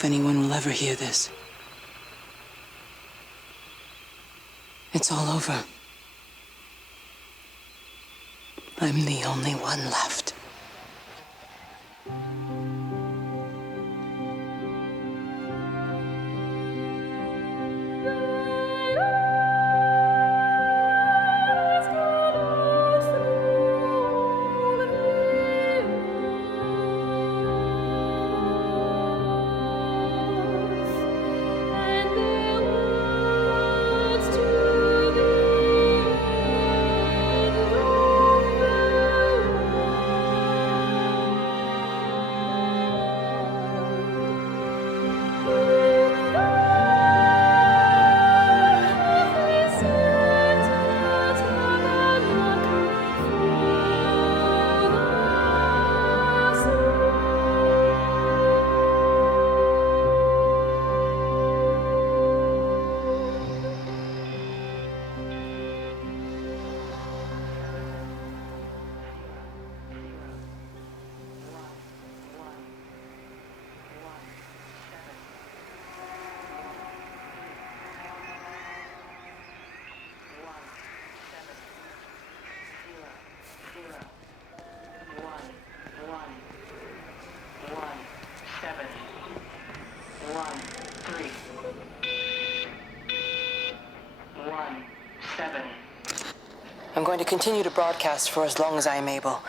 if anyone will ever hear this. It's all over. I'm the only one left. I'm going to continue to broadcast for as long as I am able.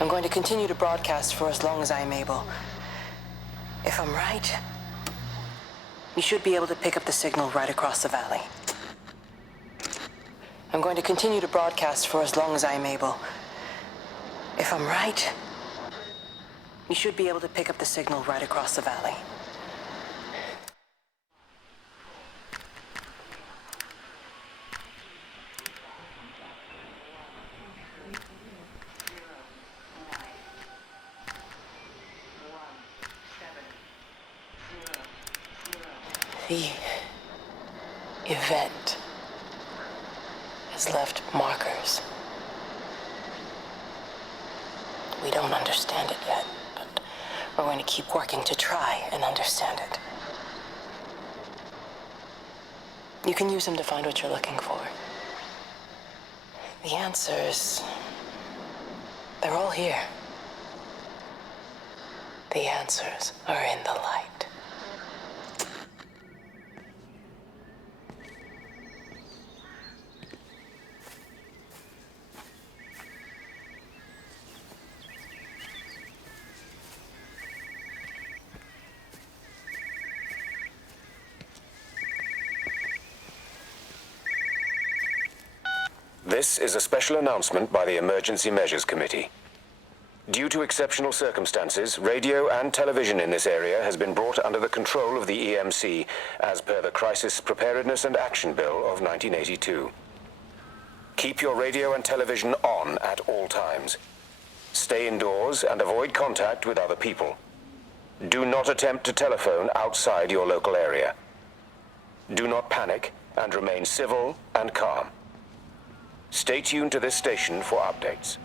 I'm going to continue to broadcast for as long as I am able. If I'm right, you should be able to pick up the signal right across the valley. I'm going to continue to broadcast for as long as I am able. If I'm right, you should be able to pick up the signal right across the valley. The event has left markers. We don't understand it yet, but we're going to keep working to try and understand it. You can use them to find what you're looking for. The answers, they're all here. The answers are in the light. This is a special announcement by the Emergency Measures Committee. Due to exceptional circumstances, radio and television in this area has been brought under the control of the EMC as per the Crisis Preparedness and Action Bill of 1982. Keep your radio and television on at all times. Stay indoors and avoid contact with other people. Do not attempt to telephone outside your local area. Do not panic and remain civil and calm. Stay tuned to this station for updates.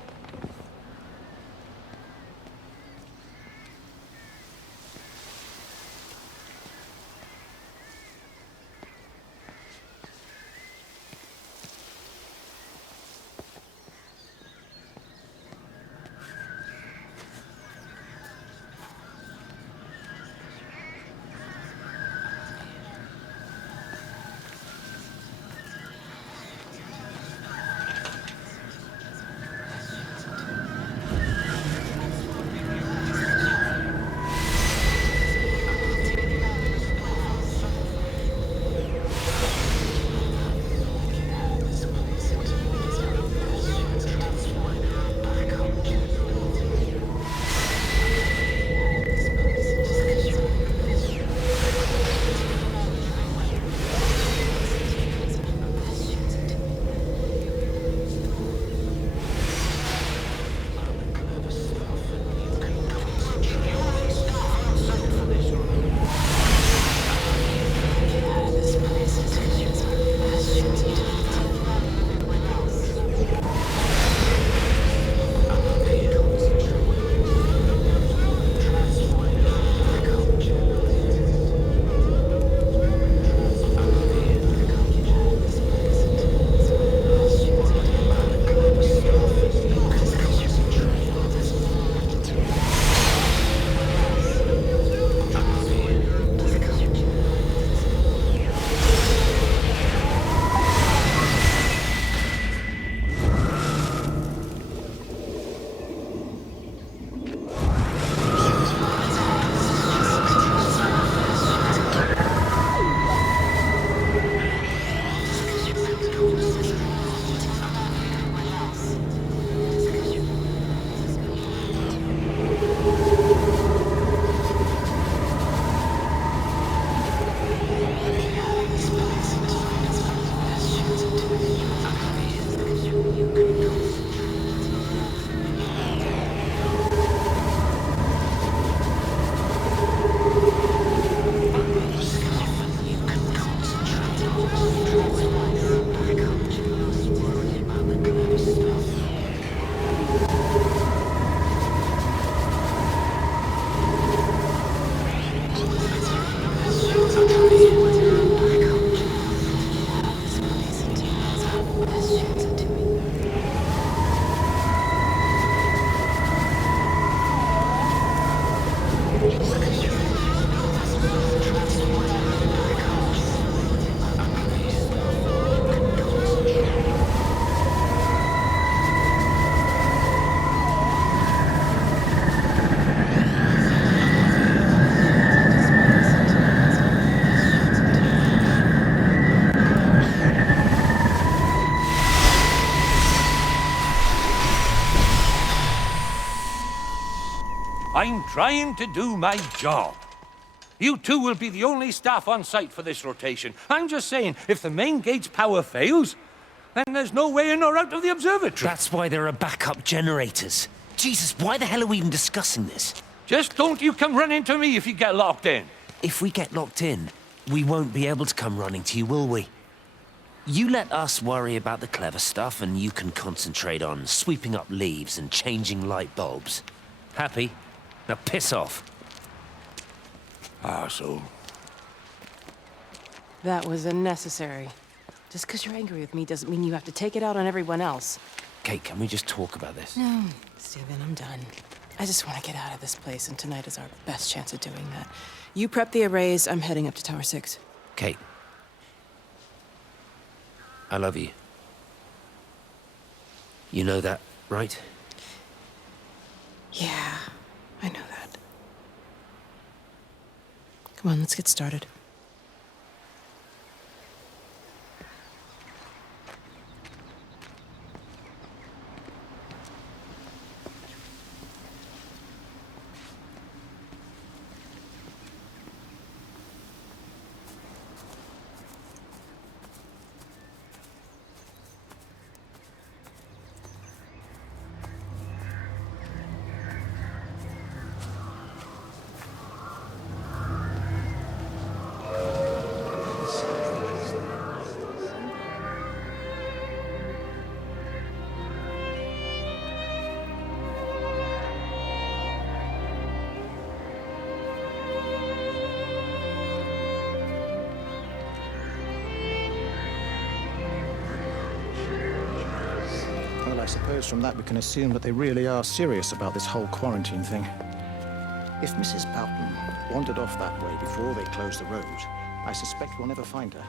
I'm trying to do my job. You two will be the only staff on site for this rotation. I'm just saying, if the main gate's power fails, then there's no way in or out of the observatory. That's why there are backup generators. Jesus, why the hell are we even discussing this? Just don't you come running to me if you get locked in. If we get locked in, we won't be able to come running to you, will we? You let us worry about the clever stuff, and you can concentrate on sweeping up leaves and changing light bulbs. Happy? Now piss off. Arsehole. That was unnecessary. Just because you're angry with me doesn't mean you have to take it out on everyone else. Kate, can we just talk about this? No, Steven, I'm done. I just want to get out of this place, and tonight is our best chance of doing that. You prep the arrays, I'm heading up to Tower 6. Kate. I love you. You know that, right? Yeah, I know that. Come on, let's get started. Well, I suppose from that we can assume that they really are serious about this whole quarantine thing. If Mrs. Boughton wandered off that way before they closed the road, I suspect we'll never find her.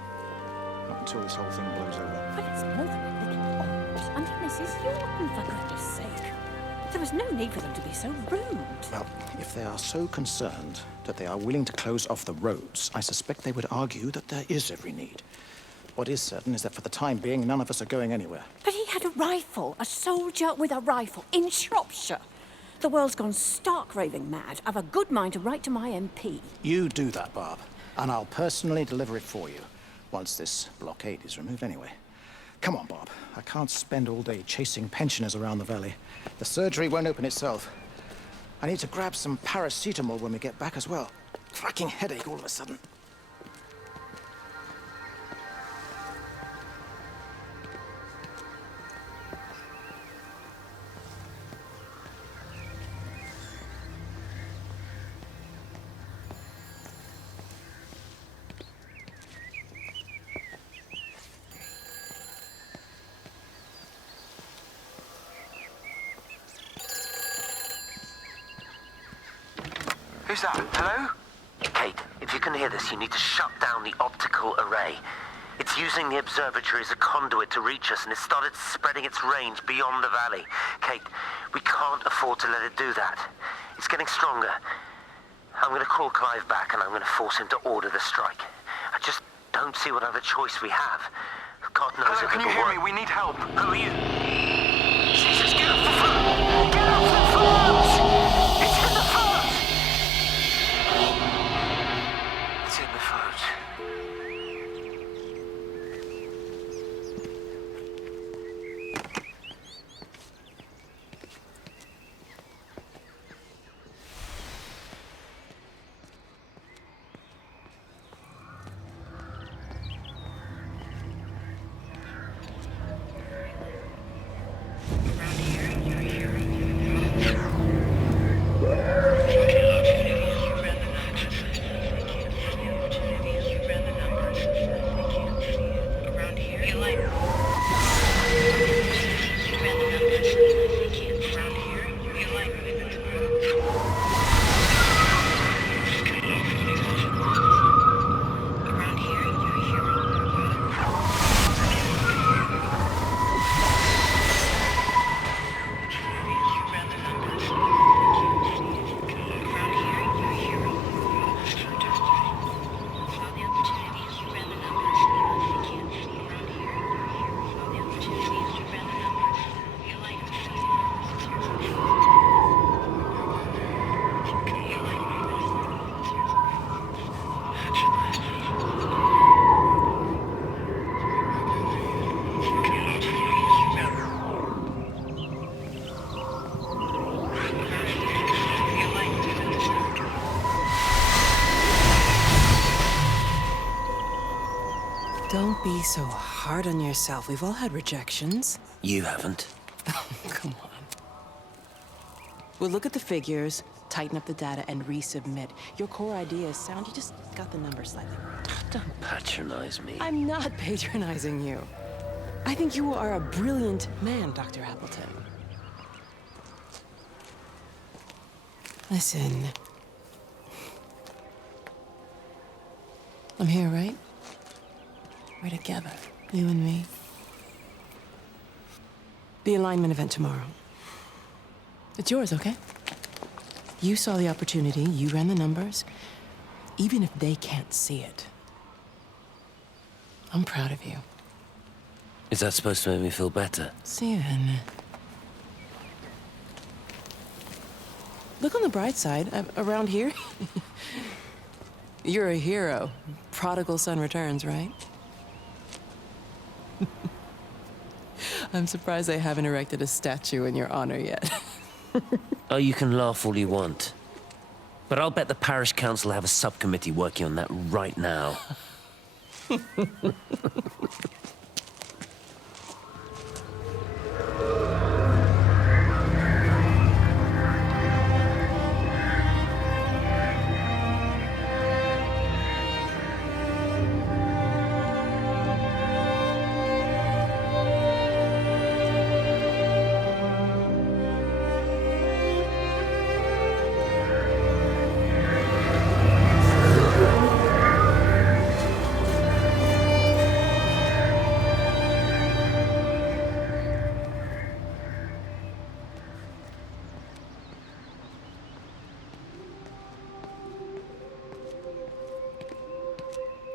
Not until this whole thing blows over. But it's more than a little odd. I mean, Mrs. Yorton, for goodness sake. There was no need for them to be so rude. Well, if they are so concerned that they are willing to close off the roads, I suspect they would argue that there is every need. What is certain is that for the time being, none of us are going anywhere. But he had a rifle, a soldier with a rifle, in Shropshire. The world's gone stark raving mad. I've a good mind to write to my MP. You do that, Barb, and I'll personally deliver it for you, once this blockade is removed anyway. Come on, Bob. I can't spend all day chasing pensioners around the valley. The surgery won't open itself. I need to grab some paracetamol when we get back as well. Fucking headache all of a sudden. Who's that? Hello? Kate, if you can hear this, you need to shut down the optical array. It's using the observatory as a conduit to reach us, and it's started spreading its range beyond the valley. Kate, we can't afford to let it do that. It's getting stronger. I'm going to call Clive back, and I'm going to force him to order the strike. I just don't see what other choice we have. God knows Hello, if can it you will hear work. me? We need help. Who are you? Jesus, get off the phone! Get off the phone! It's in the phone! It's in the phone. Don't be so hard on yourself. We've all had rejections. You haven't. Come on. We'll look at the figures, tighten up the data, and resubmit. Your core idea is sound. You just got the numbers slightly wrong. Don't patronize me. I'm not patronizing you. I think you are a brilliant man, Dr. Appleton. Listen. I'm here, right? We're together, you and me. The alignment event tomorrow. It's yours, okay? You saw the opportunity, you ran the numbers. Even if they can't see it, I'm proud of you. Is that supposed to make me feel better? Steven. Look on the bright side. Around here, you're a hero. Prodigal son returns, right? I'm surprised they haven't erected a statue in your honor yet. Oh, you can laugh all you want. But I'll bet the parish council have a subcommittee working on that right now.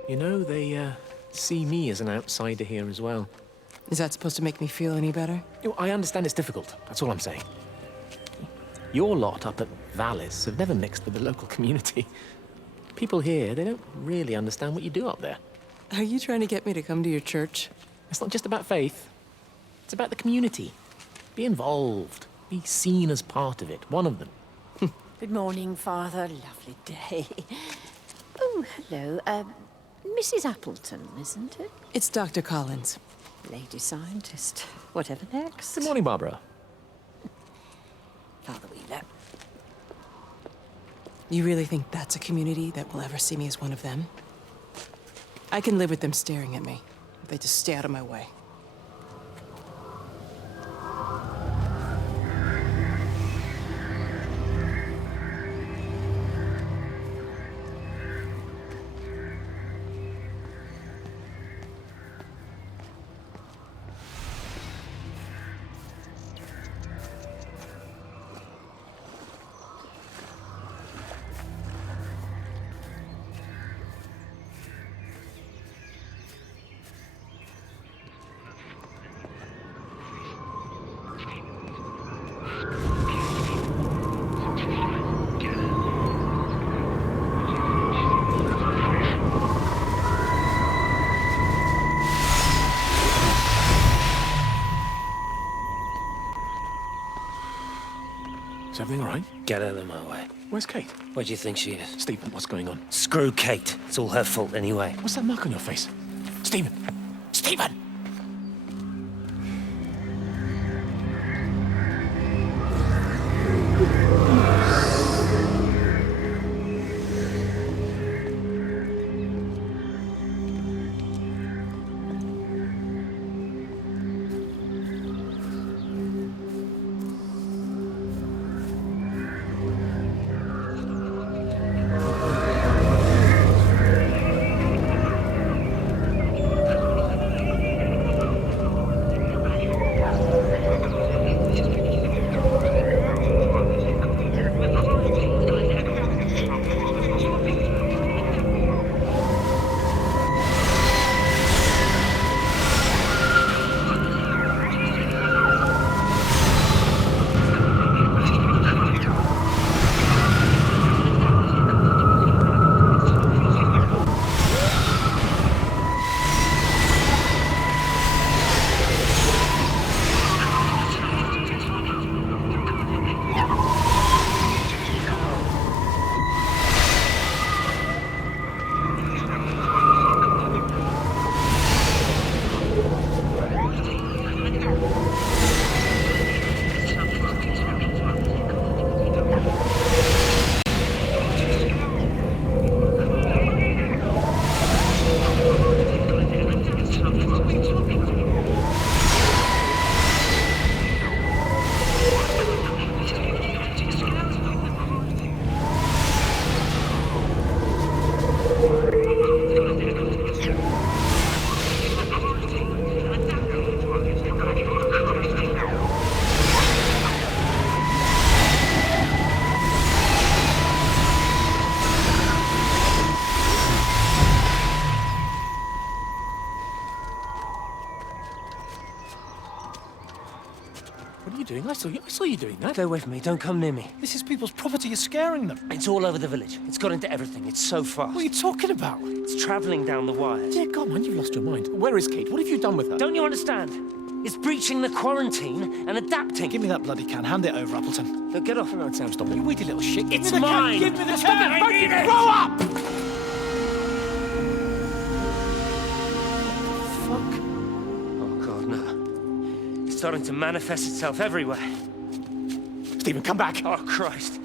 You know, they see me as an outsider here as well. Is that supposed to make me feel any better? You know, I understand it's difficult, that's all I'm saying. Your lot up at Vallis have never mixed with the local community. People here, they don't really understand what you do up there. Are you trying to get me to come to your church? It's not just about faith. It's about the community. Be involved. Be seen as part of it, one of them. Good morning, Father. Lovely day. Oh, hello. Mrs. Appleton, isn't it? It's Dr. Collins. Lady scientist. Whatever next. Good morning, Barbara. Father Wheeler. You really think that's a community that will ever see me as one of them? I can live with them staring at me. If they just stay out of my way. Is everything all right? Get out of my way. Where's Kate? Where do you think she is? Stephen, what's going on? Screw Kate. It's all her fault anyway. What's that mark on your face? Stephen! Stephen! What are you doing? I saw you doing that. Stay away from me. Don't come near me. This is people's property. You're scaring them. It's all over the village. It's got into everything. It's so fast. What are you talking about? It's traveling down the wires. Dear God, man, you've lost your mind. Where is Kate? What have you done with her? Don't you understand? It's breaching the quarantine and adapting. Give me that bloody can. Hand it over, Appleton. No, get off. No, Sam, stop it. You weedy little shit. Give It's me the mine. Can. Give me the Stop can. it. I need it. Grow up! Fuck. Oh, God, no. It's starting to manifest itself everywhere. Stephen, come back. Oh, Christ.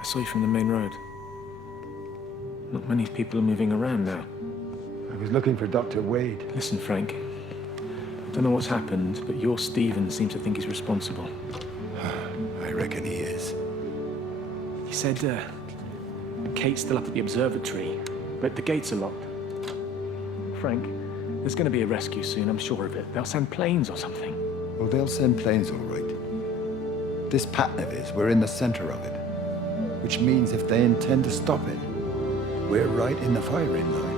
I saw you from the main road. Not many people are moving around now. I was looking for Dr. Wade. Listen, Frank. I don't know what's happened, but your Stephen seems to think he's responsible. I reckon he is. He said, Kate's still up at the observatory, but the gates are locked. Frank, there's going to be a rescue soon, I'm sure of it. They'll send planes or something. Well, they'll send planes, all right. This pattern of his, we're in the center of it. Which means if they intend to stop it, we're right in the firing line.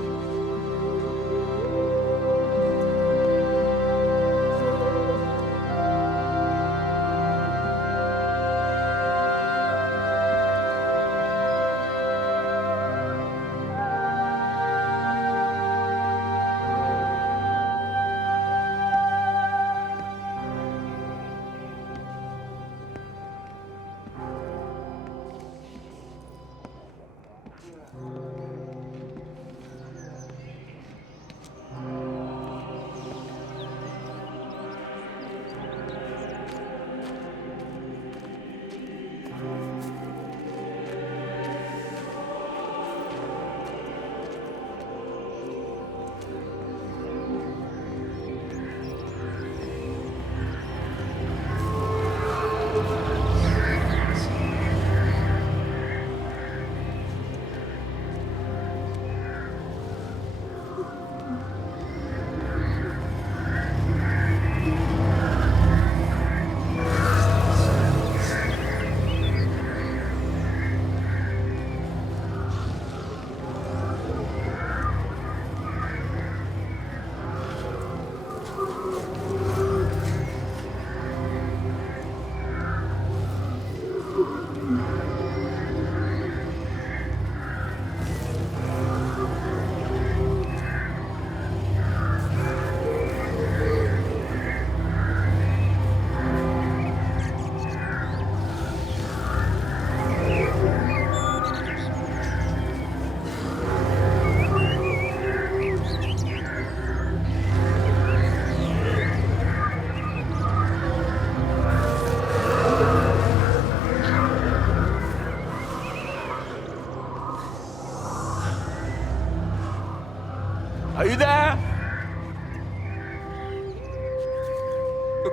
Are you there?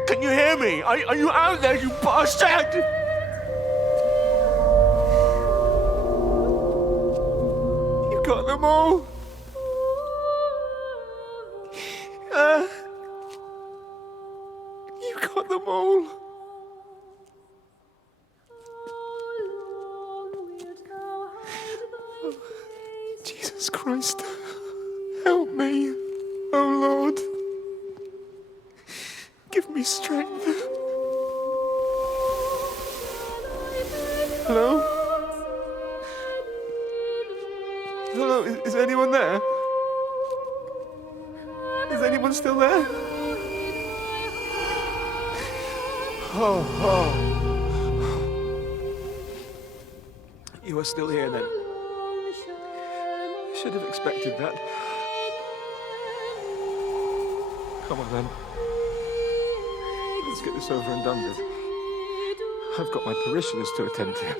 Can you hear me? Are you out there, you bastard? You got them all? You got them all. Jesus Christ, help me, oh Lord. Give me strength. Hello? Hello, is anyone there? Is anyone still there? Oh. You are still here then. I should have expected that. Come on then. Let's get this over and done with. I've got my parishioners to attend to.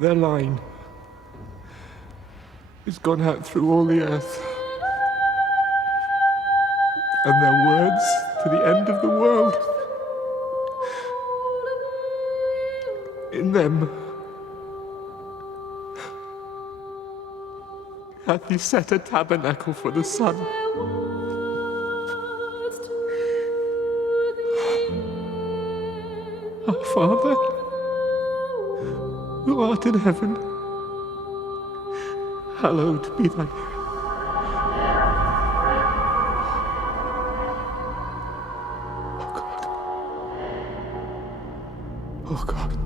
Their line has gone out through all the earth, and their words to the end of the world. In them hath he set a tabernacle for the sun. Our Father, who art in heaven, hallowed be thy name. Oh God.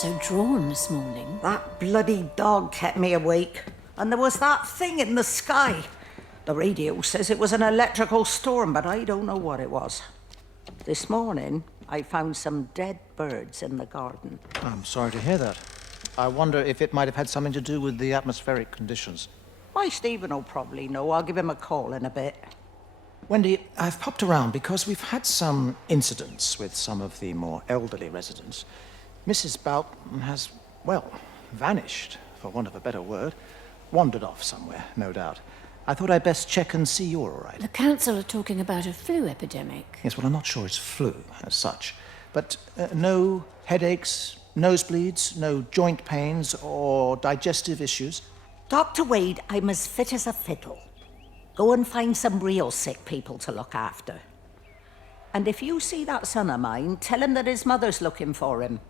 so drawn this morning. That bloody dog kept me awake. And there was that thing in the sky. The radio says it was an electrical storm, but I don't know what it was. This morning, I found some dead birds in the garden. I'm sorry to hear that. I wonder if it might have had something to do with the atmospheric conditions. My Stephen will probably know. I'll give him a call in a bit. Wendy, I've popped around because we've had some incidents with some of the more elderly residents. Mrs. Boughton has, well, vanished, for want of a better word. Wandered off somewhere, no doubt. I thought I'd best check and see you're all right. The council are talking about a flu epidemic. Yes, well, I'm not sure it's flu as such. But no headaches, nosebleeds, no joint pains or digestive issues? Dr. Wade, I'm as fit as a fiddle. Go and find some real sick people to look after. And if you see that son of mine, tell him that his mother's looking for him.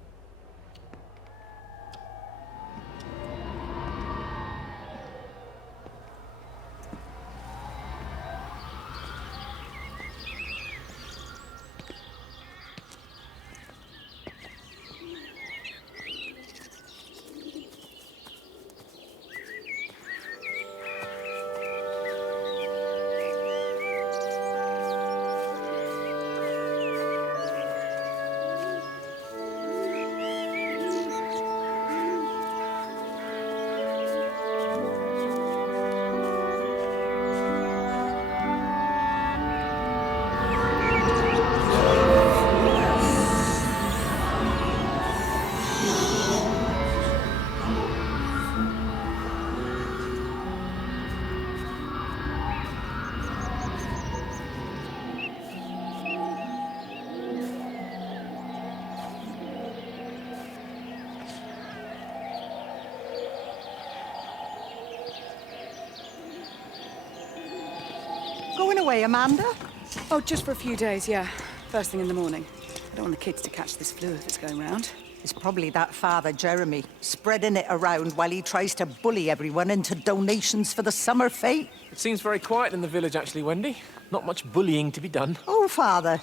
Going away, Amanda? Oh, just for a few days, yeah. First thing in the morning. I don't want the kids to catch this flu if it's going round. It's probably that father, Jeremy, spreading it around while he tries to bully everyone into donations for the summer fete. It seems very quiet in the village, actually, Wendy. Not much bullying to be done. Oh, Father,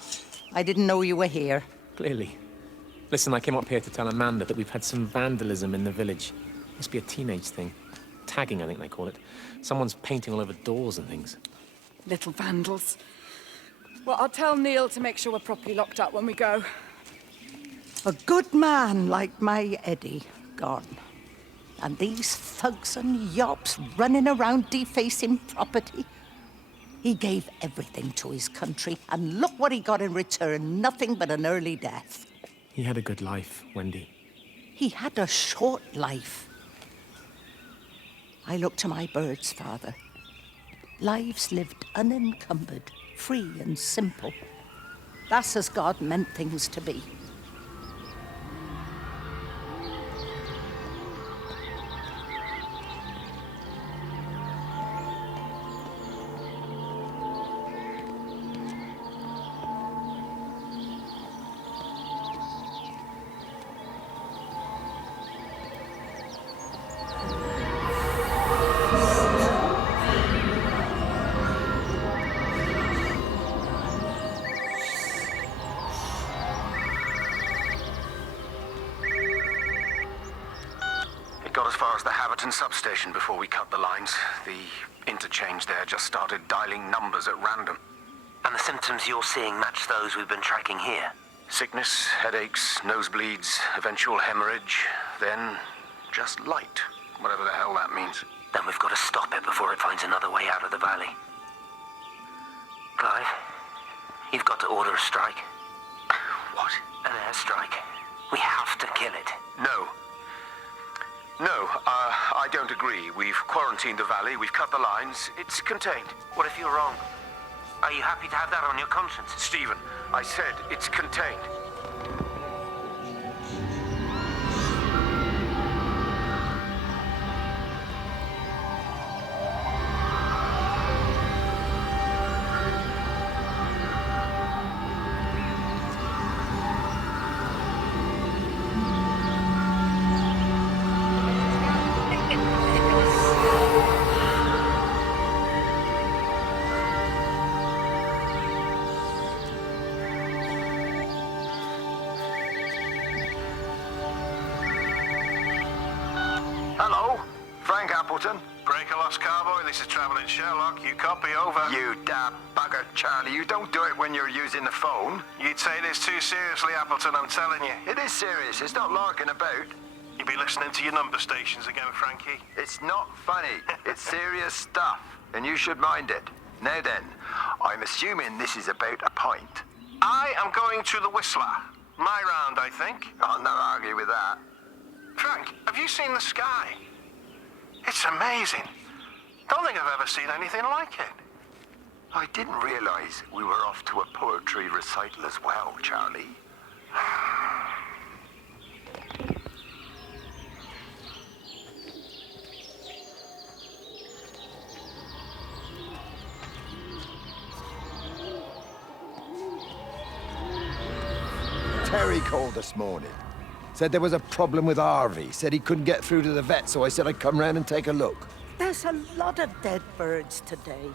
I didn't know you were here. Clearly. Listen, I came up here to tell Amanda that we've had some vandalism in the village. Must be a teenage thing. Tagging, I think they call it. Someone's painting all over doors and things. Little vandals. Well, I'll tell Neil to make sure we're properly locked up when we go. A good man like my Eddie gone. And these thugs and yops running around defacing property. He gave everything to his country, and look what he got in return, nothing but an early death. He had a good life, Wendy. He had a short life. I look to my birds, Father. Lives lived unencumbered, free and simple. That's as God meant things to be. Substation before we cut the lines. The interchange there just started dialing numbers at random. And the symptoms you're seeing match those we've been tracking here? Sickness, headaches, nosebleeds, eventual hemorrhage, then just light, whatever the hell that means. Then we've got to stop it before it finds another way out of the valley. Clive, you've got to order a strike. What? An airstrike. We have to kill it. No, I don't agree. We've quarantined the valley, we've cut the lines, it's contained. What if you're wrong? Are you happy to have that on your conscience? Stephen, I said it's contained. Hello? Frank Appleton? Break a lost cowboy, this is Traveling Sherlock. You copy, over. You damn bugger, Charlie. You don't do it when you're using the phone. You'd say this too seriously, Appleton, I'm telling you. It is serious. It's not larking about. You be listening to your number stations again, Frankie. It's not funny. It's serious stuff, and you should mind it. Now then, I'm assuming this is about a pint. I am going to the Whistler. My round, I think. I'll not argue with that. Frank, have you seen the sky? It's amazing. Don't think I've ever seen anything like it. I didn't realize we were off to a poetry recital as well, Charlie. Terry called this morning. Said there was a problem with Harvey. Said he couldn't get through to the vet, so I said I'd come round and take a look. There's a lot of dead birds today.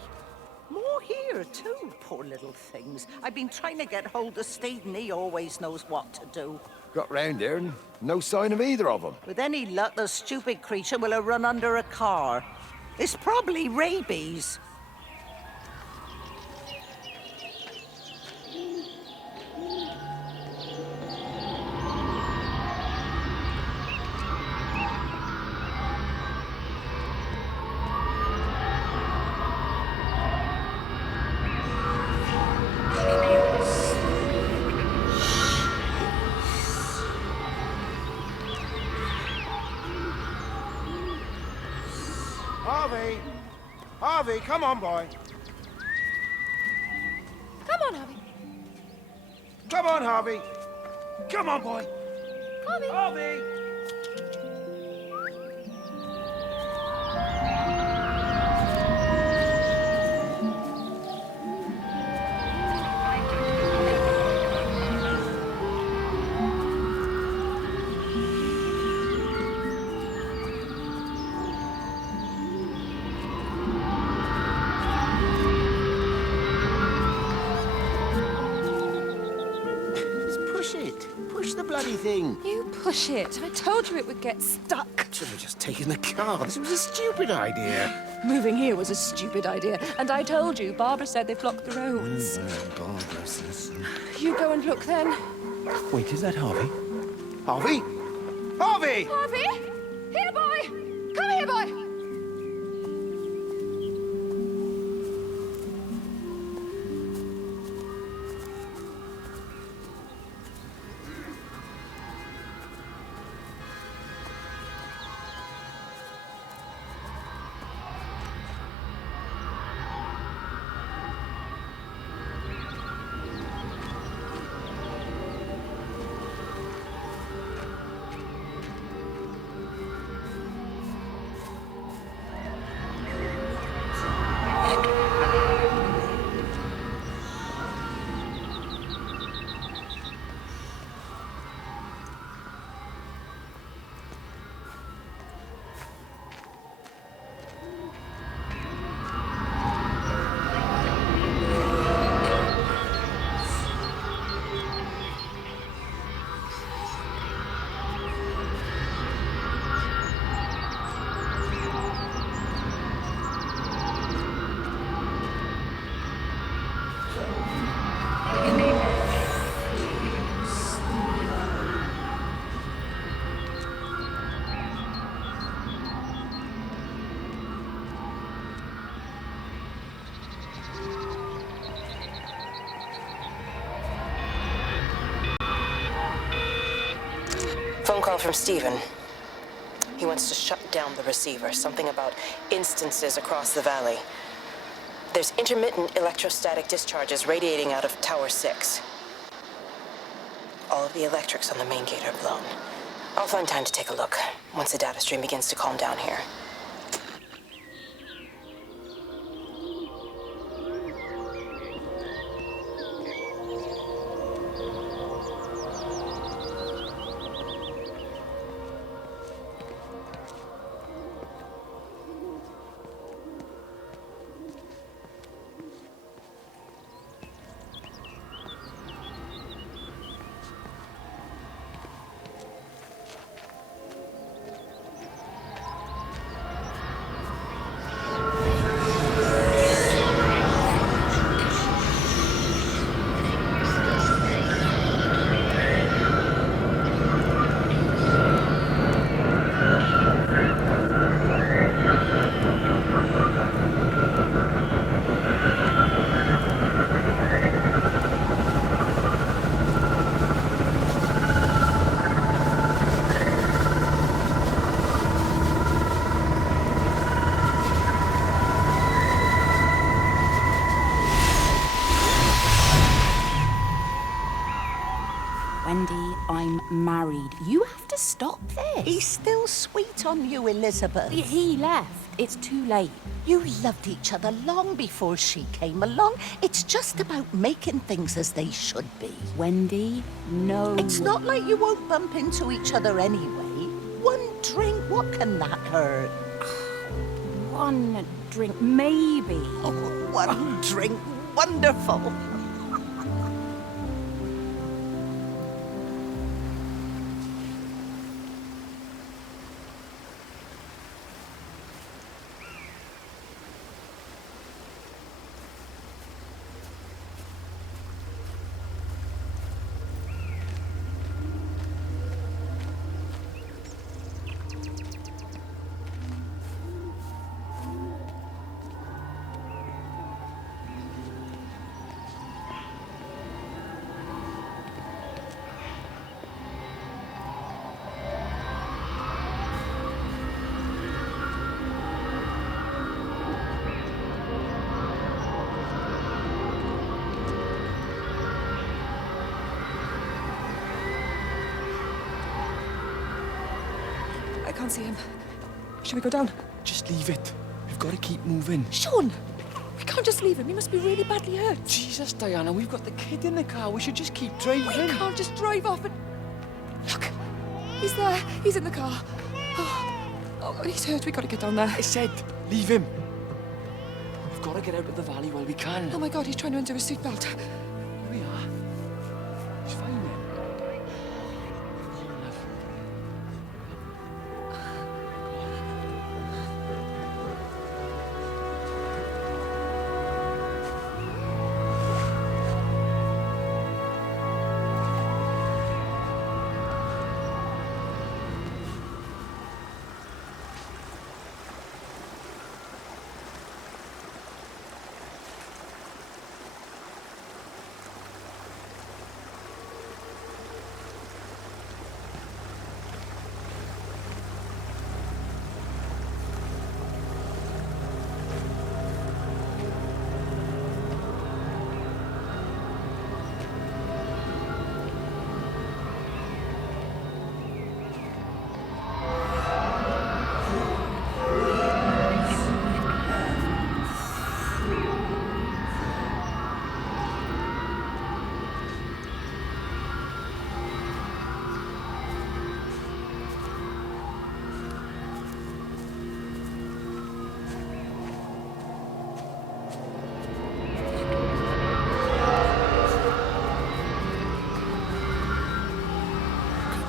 More here, too, poor little things. I've been trying to get hold of Steve, and he always knows what to do. Got round here and no sign of either of them. With any luck, the stupid creature will have run under a car. It's probably rabies. Harvey! Harvey, come on, boy. Come on, Harvey. Come on, Harvey. Come on, boy. Harvey. Harvey! Push the bloody thing. You push it. I told you it would get stuck. Should have just taken the car. This was a stupid idea. Moving here was a stupid idea. And I told you, Barbara said they blocked the roads. Barbara says. You go and look then. Wait, is that Harvey? Harvey? Harvey! Harvey! Here, boy! Come here, boy! Phone call from Stephen. He wants to shut down the receiver. Something about instances across the valley. There's intermittent electrostatic discharges radiating out of Tower 6. All of the electrics on the main gate are blown. I'll find time to take a look once the data stream begins to calm down here. Wendy, I'm married. You have to stop this. He's still sweet on you, Elizabeth. He left. It's too late. You loved each other long before she came along. It's just about making things as they should be. Wendy, no. It's not like you won't bump into each other anyway. One drink, what can that hurt? One drink, maybe. Oh, one drink, wonderful. I can't see him. Shall we go down? Just leave it. We've got to keep moving. Sean! We can't just leave him. He must be really badly hurt. Jesus, Diana, we've got the kid in the car. We should just keep driving. We can't just drive off and... Look! He's there. He's in the car. Oh, he's hurt. We've got to get down there. I said, leave him. We've got to get out of the valley while we can. Oh my God, he's trying to undo his seatbelt. Here we are. It's fine then.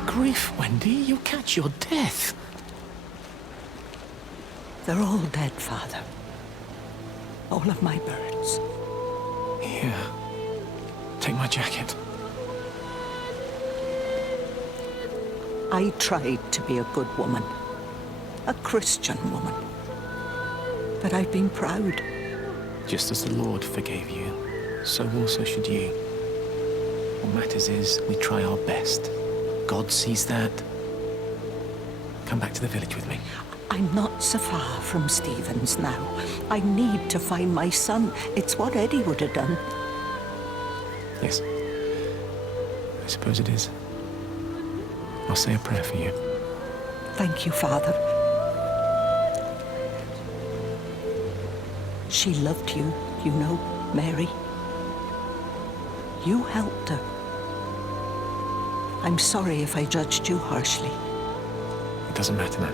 Grief, Wendy, you'll catch your death. They're all dead, Father. All of my birds. Here. Take my jacket. I tried to be a good woman. A Christian woman. But I've been proud. Just as the Lord forgave you, so also should you. What matters is we try our best. God sees that. Come back to the village with me. I'm not so far from Stevens now. I need to find my son. It's what Eddie would have done. Yes. I suppose it is. I'll say a prayer for you. Thank you, Father. She loved you, you know, Mary. You helped her. I'm sorry if I judged you harshly. It doesn't matter now.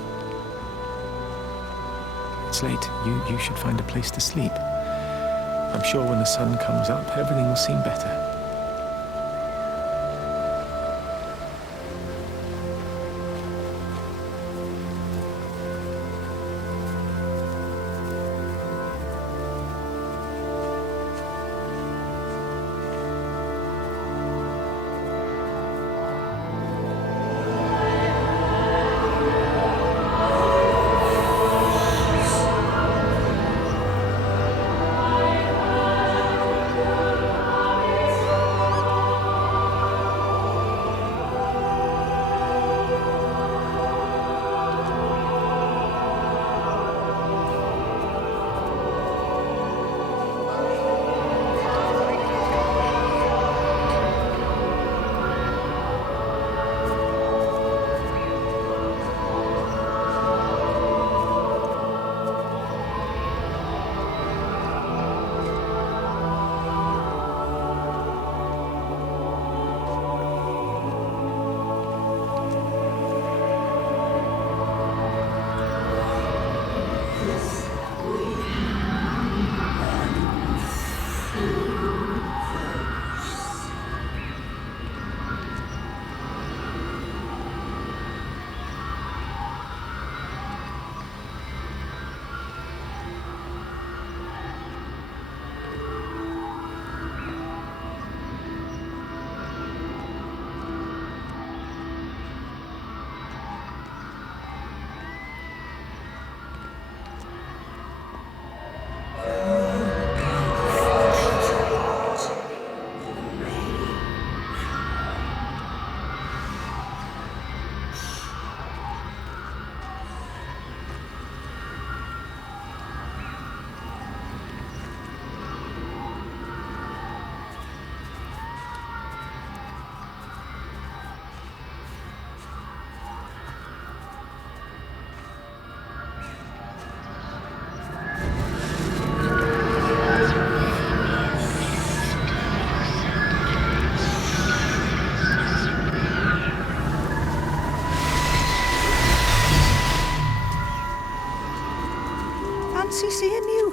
It's late. You should find a place to sleep. I'm sure when the sun comes up, everything will seem better.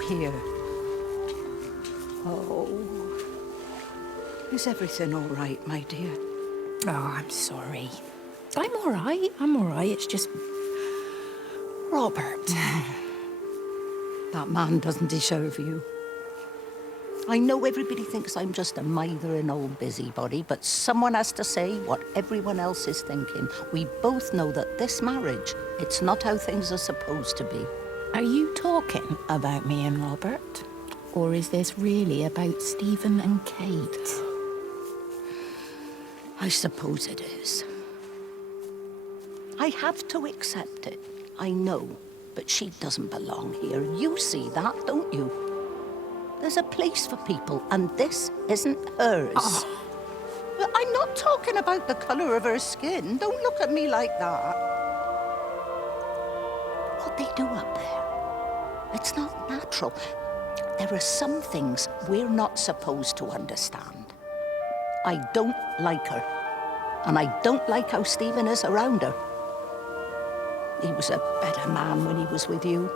here. Oh. Is everything all right, my dear? Oh, I'm sorry. I'm all right. It's just... Robert. That man doesn't deserve you. I know everybody thinks I'm just a mithering old busybody, but someone has to say what everyone else is thinking. We both know that this marriage, it's not how things are supposed to be. Are you talking about me and Robert? Or is this really about Stephen and Kate? I suppose it is. I have to accept it. I know, but she doesn't belong here. You see that, don't you? There's a place for people, and this isn't hers. Oh. Well, I'm not talking about the colour of her skin. Don't look at me like that. What they do up there, it's not natural. There are some things we're not supposed to understand. I don't like her, and I don't like how Stephen is around her. He was a better man when he was with you.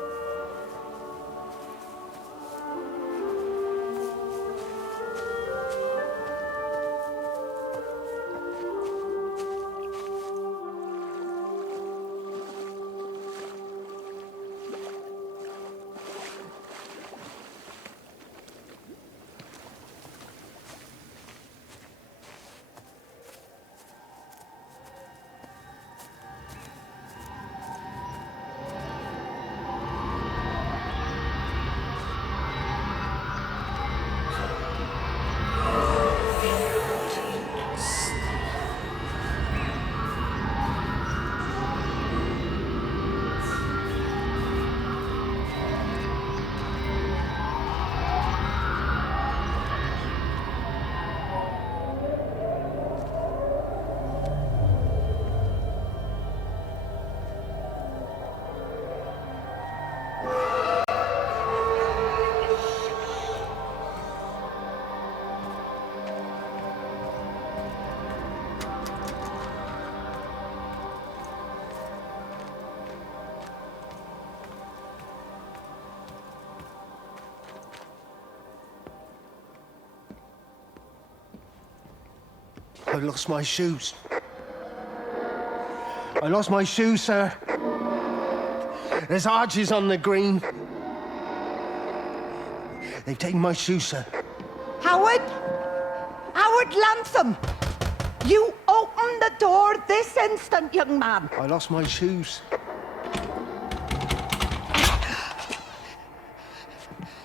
I lost my shoes. I lost my shoes, sir. There's arches on the green. They've taken my shoes, sir. Howard! Howard Lantham! You open the door this instant, young man. I lost my shoes.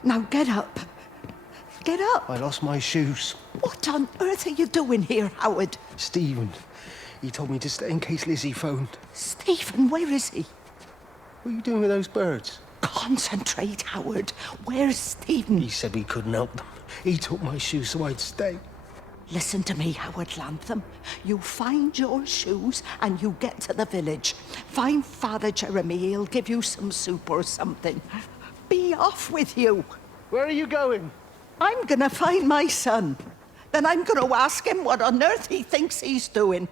Now get up. Get up. I lost my shoes. What on earth are you doing here, Howard? Stephen, he told me to stay in case Lizzie phoned. Stephen, where is he? What are you doing with those birds? Concentrate, Howard. Where's Stephen? He said we couldn't help them. He took my shoes so I'd stay. Listen to me, Howard Lantham. You find your shoes and you get to the village. Find Father Jeremy. He'll give you some soup or something. Be off with you. Where are you going? I'm gonna find my son. Then I'm gonna ask him what on earth he thinks he's doing.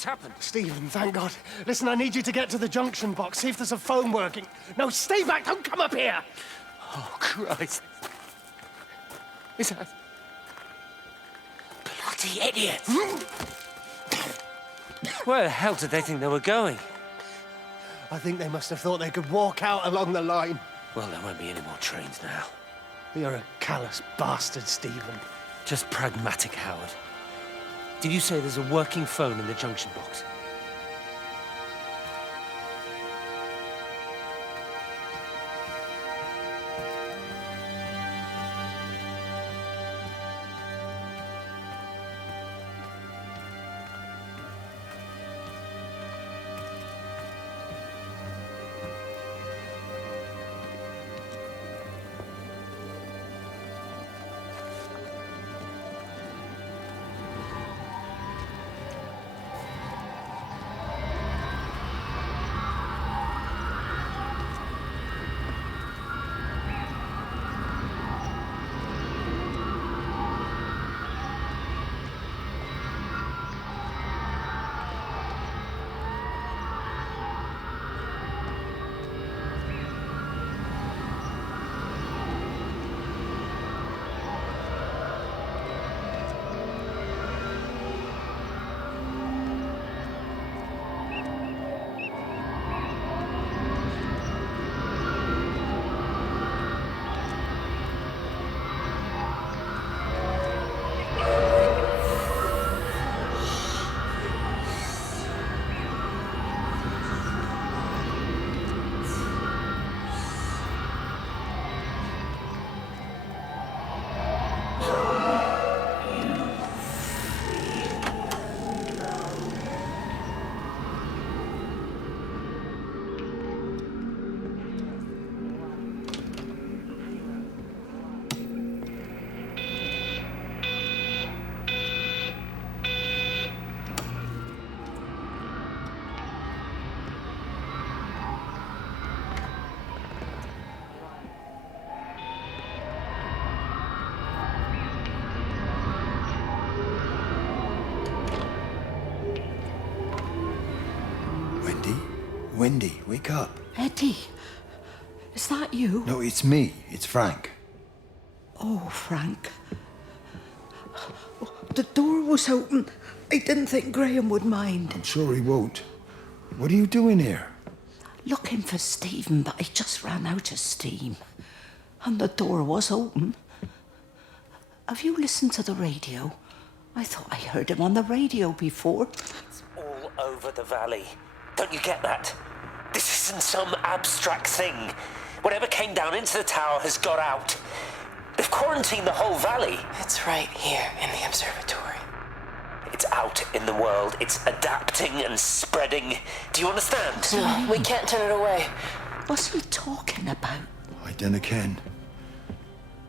What's happened? Stephen, thank God. Listen, I need you to get to the junction box, see if there's a phone working. No, stay back, don't come up here! Oh, Christ. Is that... Bloody idiot! Where the hell did they think they were going? I think they must have thought they could walk out along the line. Well, there won't be any more trains now. You're a callous bastard, Stephen. Just pragmatic, Howard. Did you say there's a working phone in the junction box? Wendy, wake up. Eddie, is that you? No, it's me. It's Frank. Oh, Frank. The door was open. I didn't think Graham would mind. I'm sure he won't. What are you doing here? Looking for Stephen, but I just ran out of steam. And the door was open. Have you listened to the radio? I thought I heard him on the radio before. It's all over the valley. Don't you get that? This isn't some abstract thing. Whatever came down into the tower has got out. They've quarantined the whole valley. It's right here in the observatory. It's out in the world. It's adapting and spreading. Do you understand? No, we can't turn it away. What's he talking about? I dunno ken.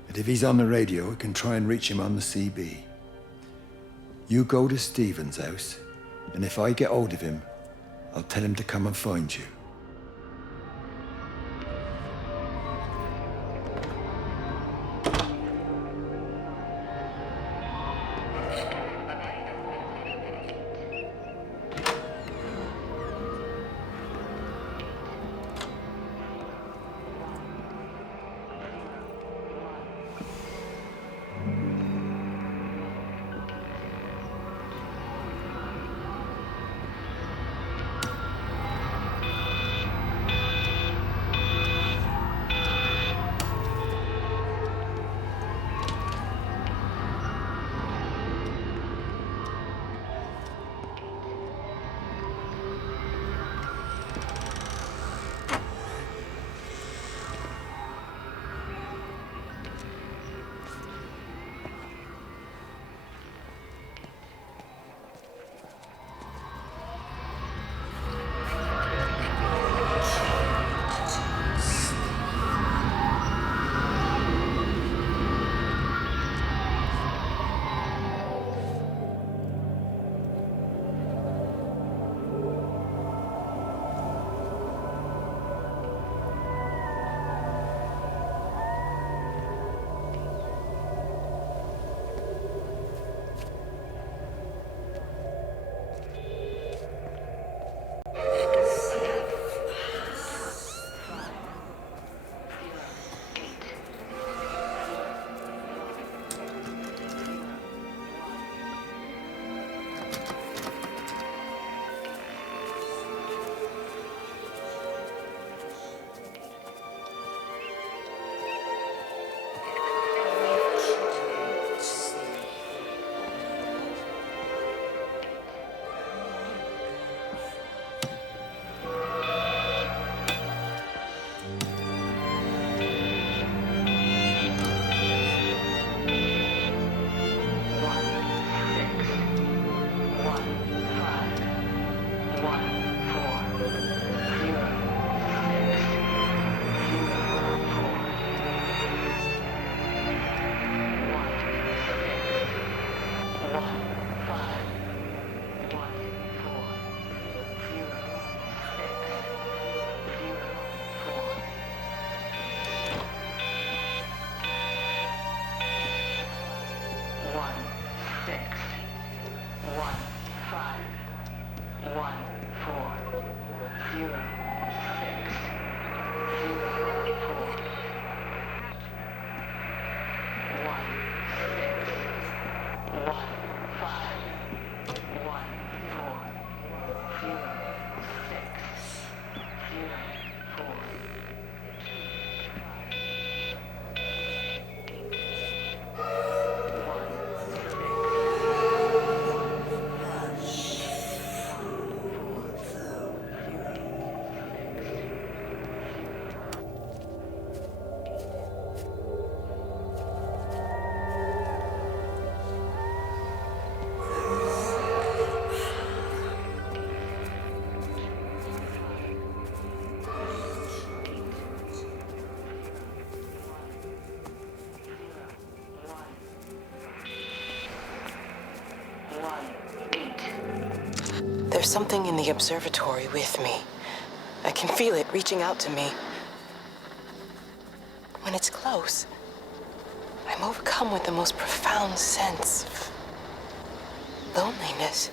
But if he's on the radio, we can try and reach him on the CB. You go to Stephen's house, and if I get hold of him, I'll tell him to come and find you. something in the observatory with me. I can feel it reaching out to me. When it's close, I'm overcome with the most profound sense of loneliness.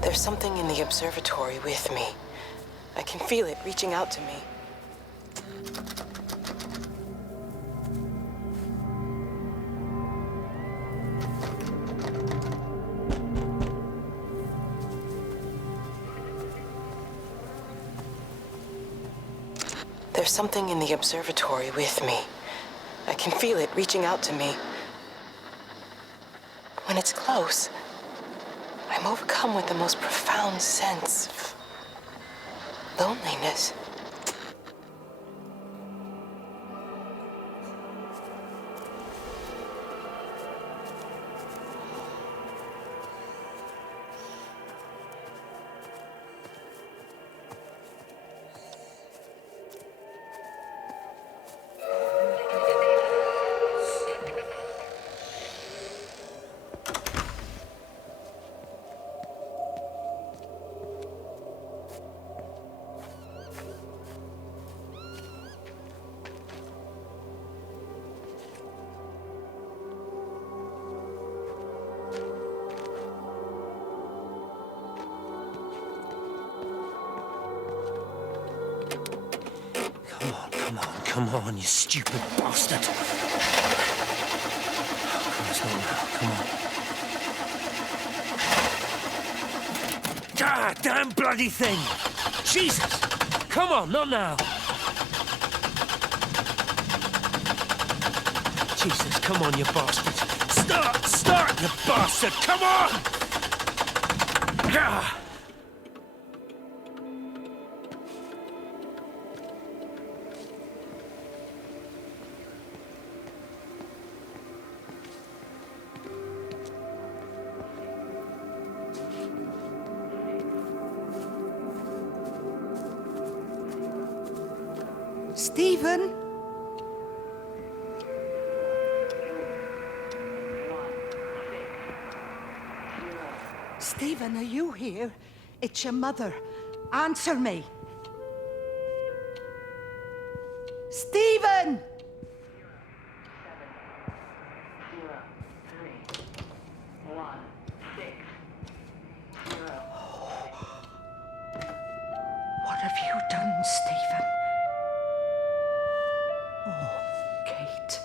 There's something in the observatory with me. I can feel it reaching out to me. There's something in the observatory with me. I can feel it reaching out to me. When it's close, I'm overcome with the most profound sense of loneliness. Come on, you stupid bastard. Come on, it's not now. Come on. Ah, damn bloody thing! Jesus! Come on, not now. Jesus, come on, you bastard. Start, you bastard! Come on! Ah! Stephen? Stephen, are you here? It's your mother. Answer me. Stephen! What have you done, Stephen? Oh, Kate.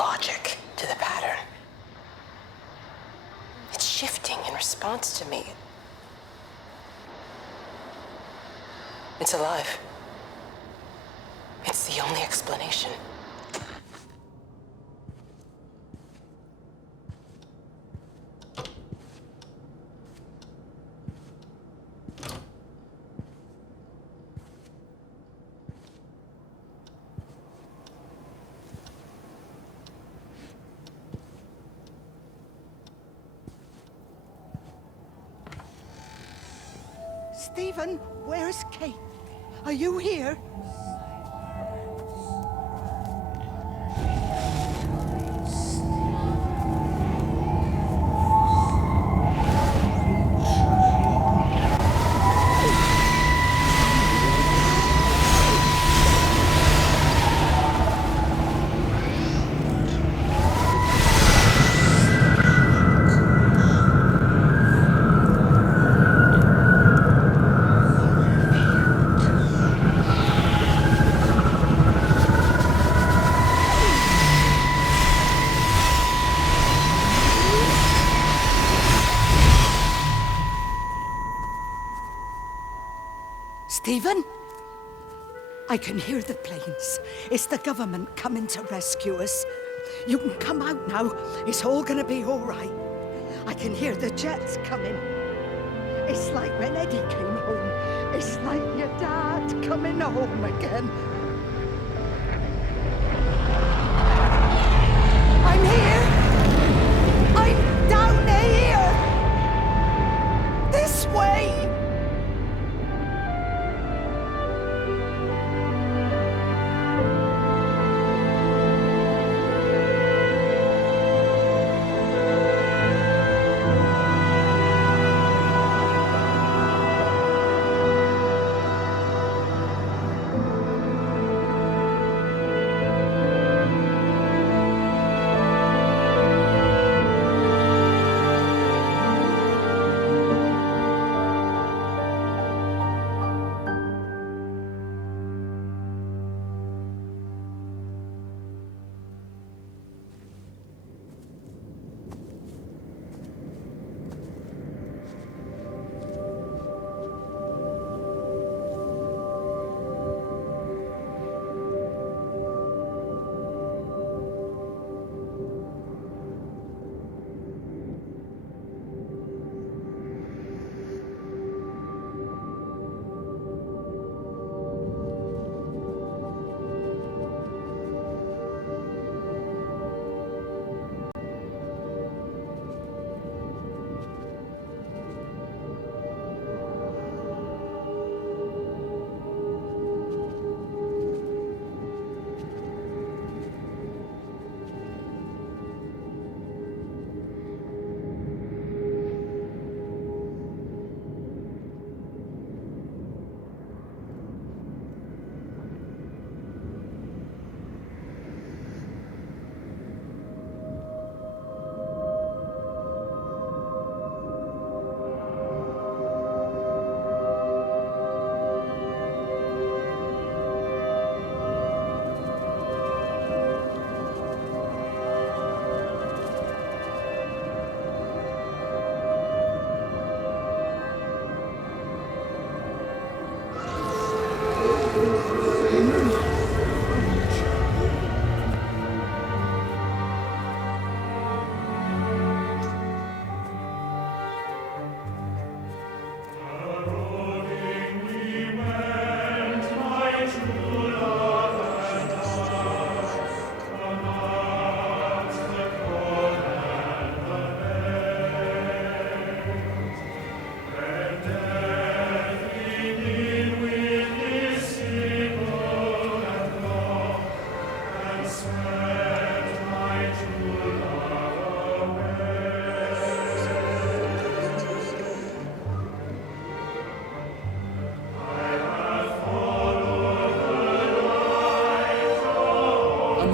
logic to the pattern. It's shifting in response to me. It's alive. It's the only explanation. Stephen, where's Kate? Are you here? Stephen? I can hear the planes. It's the government coming to rescue us. You can come out now. It's all gonna be all right. I can hear the jets coming. It's like when Eddie came home. It's like your dad coming home again. I'm here. I'm down here. This way.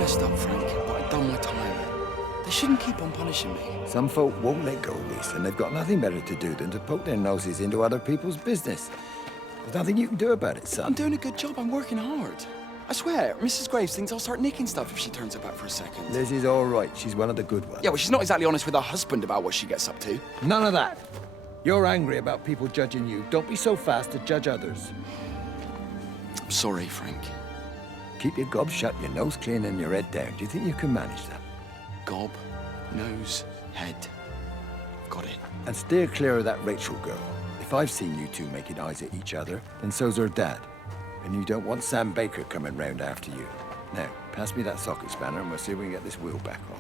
messed up, Frank, but I've done my time. They shouldn't keep on punishing me. Some folk won't let go of this, and they've got nothing better to do than to poke their noses into other people's business. There's nothing you can do about it, son. I'm doing a good job. I'm working hard. I swear, Mrs. Graves thinks I'll start nicking stuff if she turns her back for a second. Lizzie's all right. She's one of the good ones. Yeah, well, she's not exactly honest with her husband about what she gets up to. None of that. You're angry about people judging you. Don't be so fast to judge others. I'm sorry, Frank. Keep your gob shut, your nose clean, and your head down. Do you think you can manage that? Gob, nose, head. Got it. And steer clear of that Rachel girl. If I've seen you two making eyes at each other, then so's her dad. And you don't want Sam Baker coming round after you. Now, pass me that socket spanner and we'll see if we can get this wheel back on.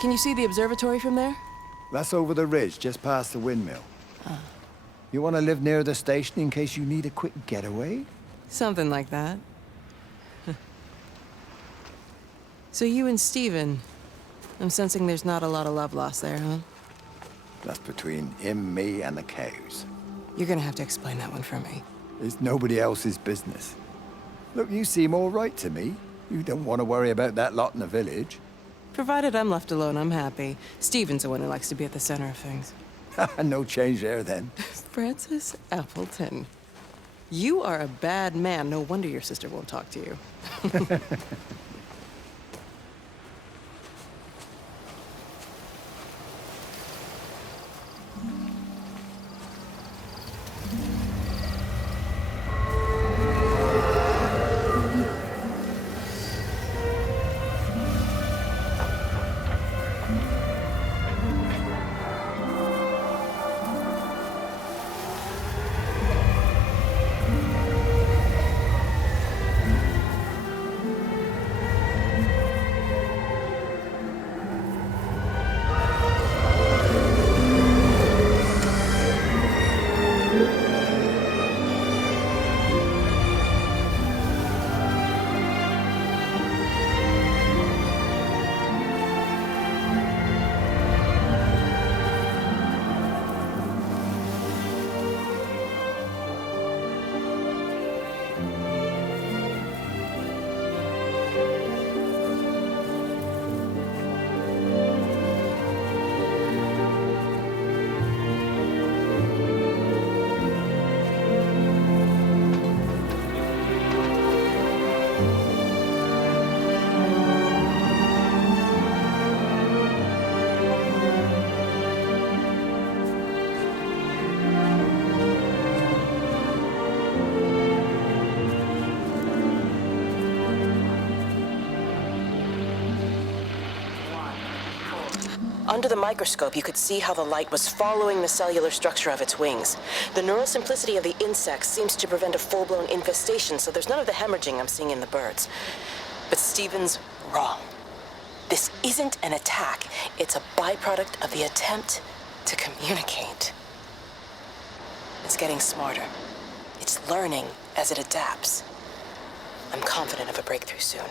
Can you see the observatory from there? That's over the ridge, just past the windmill. Ah. You want to live near the station in case you need a quick getaway? Something like that. So you and Steven, I'm sensing there's not a lot of love lost there, huh? That's between him, me, and the cows. You're gonna have to explain that one for me. It's nobody else's business. Look, you seem all right to me. You don't want to worry about that lot in the village. Provided I'm left alone, I'm happy. Steven's the one who likes to be at the center of things. No change there, then. Francis Appleton. You are a bad man. No wonder your sister won't talk to you. Under the microscope, you could see how the light was following the cellular structure of its wings. The neural simplicity of the insects seems to prevent a full-blown infestation, so there's none of the hemorrhaging I'm seeing in the birds. But Steven's wrong. This isn't an attack. It's a byproduct of the attempt to communicate. It's getting smarter. It's learning as it adapts. I'm confident of a breakthrough soon.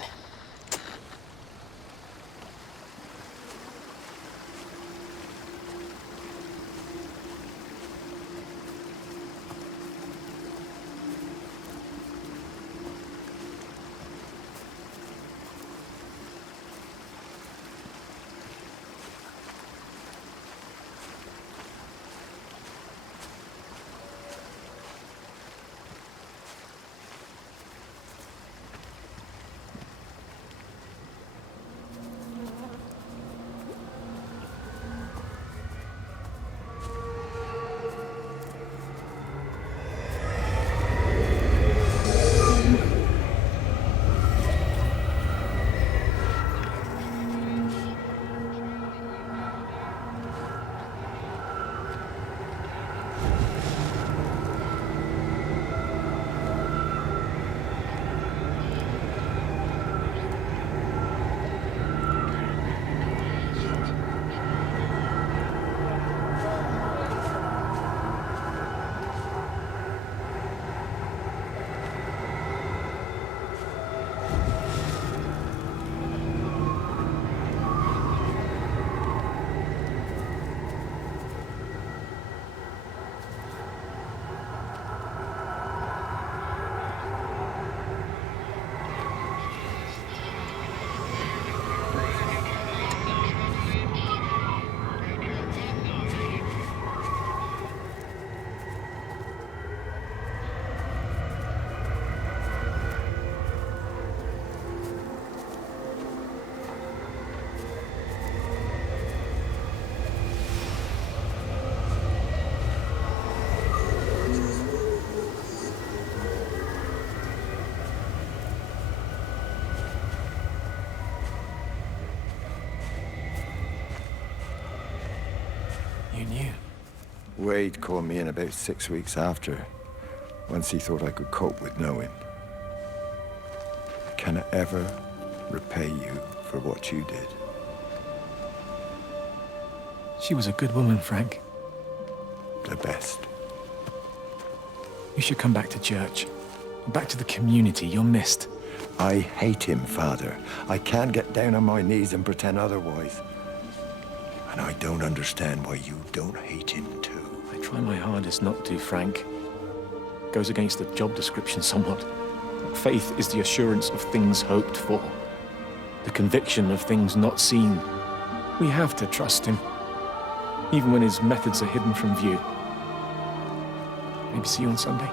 You knew? Wade called me in about 6 weeks after, once he thought I could cope with knowing. Can I ever repay you for what you did? She was a good woman, Frank. The best. You should come back to church. Back to the community. You're missed. I hate him, Father. I can't get down on my knees and pretend otherwise. And I don't understand why you don't hate him too. I try my hardest not to, Frank. Goes against the job description somewhat. Faith is the assurance of things hoped for. The conviction of things not seen. We have to trust him, even when his methods are hidden from view. Maybe see you on Sunday?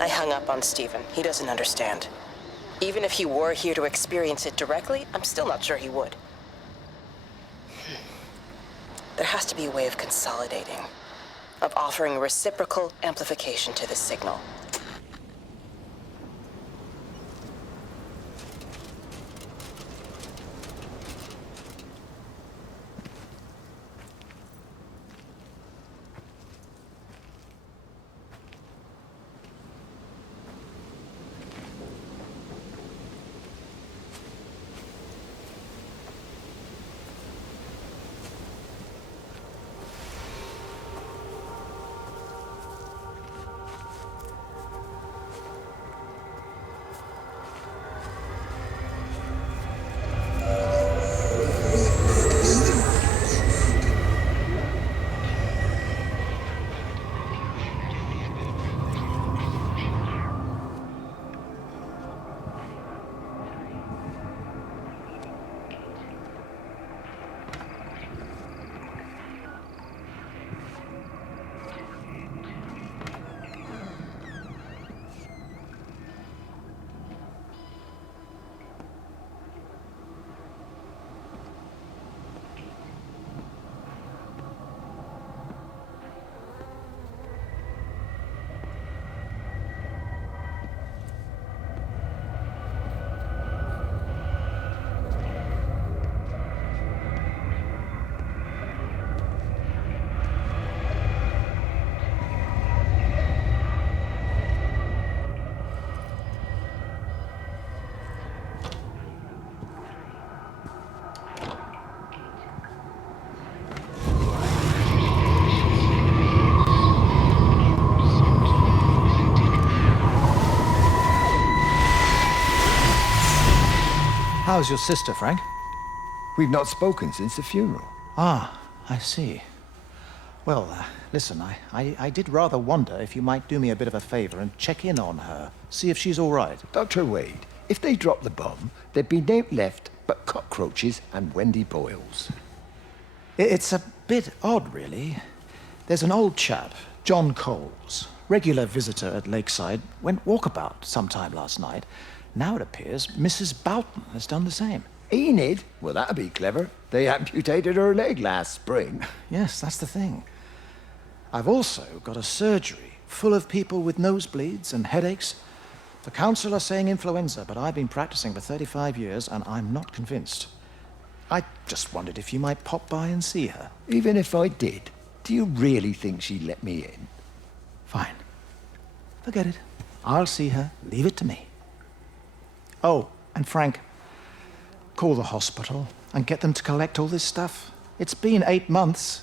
I hung up on Stephen. He doesn't understand. Even if he were here to experience it directly, I'm still not sure he would. There has to be a way of consolidating, of offering reciprocal amplification to this signal. How's your sister, Frank? We've not spoken since the funeral. Ah, I see. Well, listen, I did rather wonder if you might do me a bit of a favor and check in on her, see if she's all right. Dr. Wade, if they dropped the bomb, there'd be no left but cockroaches and Wendy Boyles. It's a bit odd, really. There's an old chap, John Coles, regular visitor at Lakeside, went walkabout sometime last night. Now it appears Mrs. Boughton has done the same. Enid? Well, that'd be clever. They amputated her leg last spring. Yes, that's the thing. I've also got a surgery full of people with nosebleeds and headaches. The council are saying influenza, but I've been practicing for 35 years and I'm not convinced. I just wondered if you might pop by and see her. Even if I did, do you really think she'd let me in? Fine. Forget it. I'll see her. Leave it to me. Oh, and Frank, call the hospital and get them to collect all this stuff. It's been 8 months.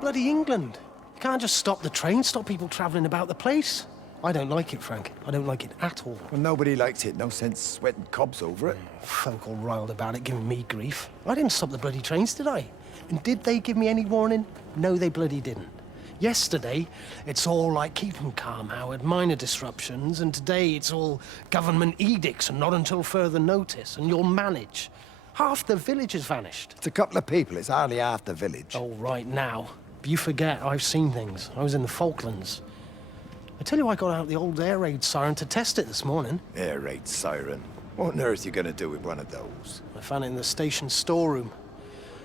Bloody England. You can't just stop the train, stop people travelling about the place. I don't like it, Frank. I don't like it at all. Well, nobody likes it. No sense sweating cobs over it. Folk all riled about it, giving me grief. I didn't stop the bloody trains, did I? And did they give me any warning? No, they bloody didn't. Yesterday, it's all like, keep 'em calm, Howard, minor disruptions, and today it's all government edicts and not until further notice, and you'll manage. Half the village has vanished. It's a couple of people. It's hardly half the village. Oh, right now. But you forget, I've seen things. I was in the Falklands. I tell you, I got out the old air raid siren to test it this morning. Air raid siren? What on earth are you going to do with one of those? I found it in the station storeroom.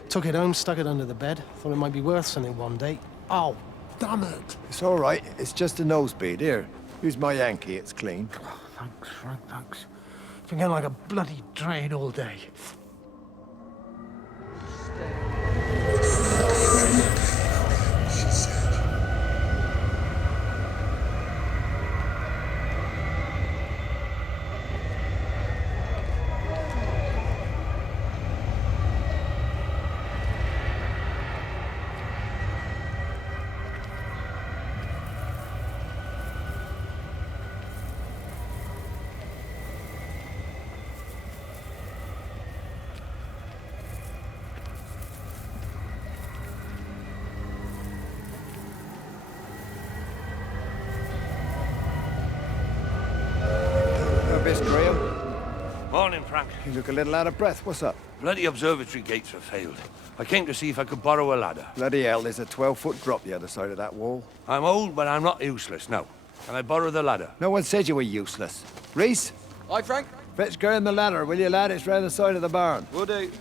Took it home, stuck it under the bed. Thought it might be worth something one day. Oh, damn it. It's all right. It's just a nosebleed. Here, use my Yankee. It's clean. Oh, thanks, Frank, thanks. Been getting like a bloody train all day. Morning, Frank. You look a little out of breath. What's up? Bloody observatory gates have failed. I came to see if I could borrow a ladder. Bloody hell, there's a 12-foot drop the other side of that wall. I'm old, but I'm not useless, no. Can I borrow the ladder? No one said you were useless. Reese? Aye, Frank? Fetch Graham the ladder, will you, lad? It's round the side of the barn. Will do.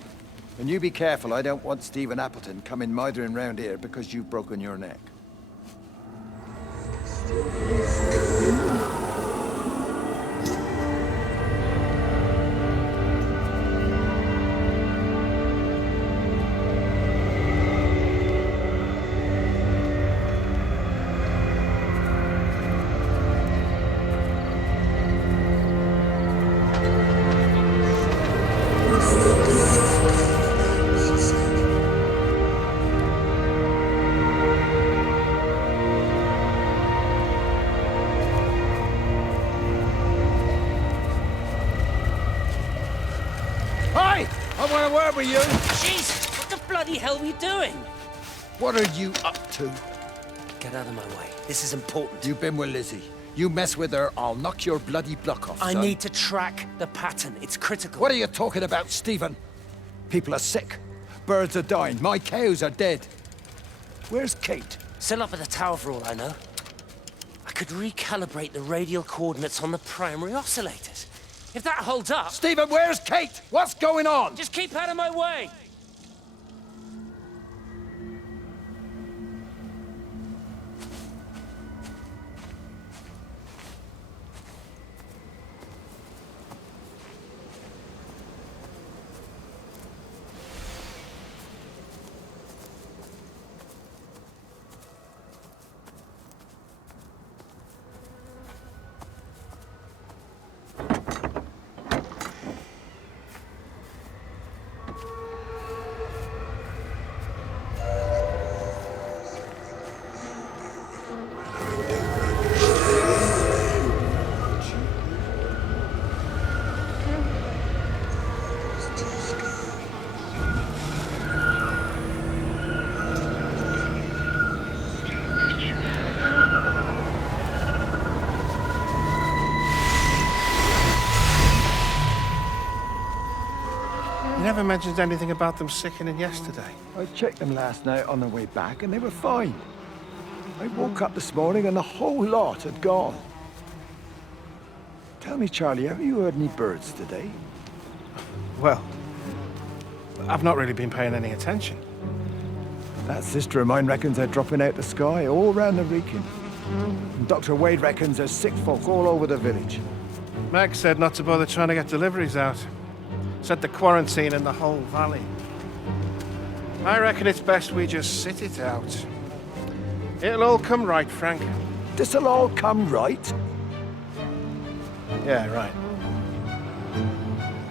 And you be careful. I don't want Stephen Appleton coming mithering round here because you've broken your neck. I want a word with you. Jesus, what the bloody hell are we doing? What are you up to? Get out of my way. This is important. You've been with Lizzie. You mess with her, I'll knock your bloody block off, I son. need to track the pattern. It's critical. What are you talking about, Stephen? People are sick. Birds are dying. My cows are dead. Where's Kate? Still up at the tower for all I know. I could recalibrate the radial coordinates on the primary oscillators. If that holds up... Stephen, where's Kate? What's going on? Just keep out of my way! You never mentioned anything about them sickening yesterday. I checked them last night on the way back, and they were fine. I woke up this morning, and the whole lot had gone. Tell me, Charlie, have you heard any birds today? Well, I've not really been paying any attention. That sister of mine reckons they're dropping out the sky all round the Wrekin. And Dr. Wade reckons there's sick folk all over the village. Meg said not to bother trying to get deliveries out. Said the quarantine in the whole valley. I reckon it's best we just sit it out. It'll all come right, Frank. This'll all come right? Yeah, right.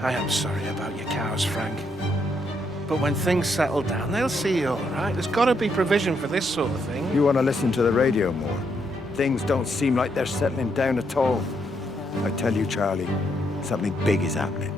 I am sorry about your cows, Frank. But when things settle down, they'll see you all right. There's got to be provision for this sort of thing. You want to listen to the radio more? Things don't seem like they're settling down at all. I tell you, Charlie, something big is happening.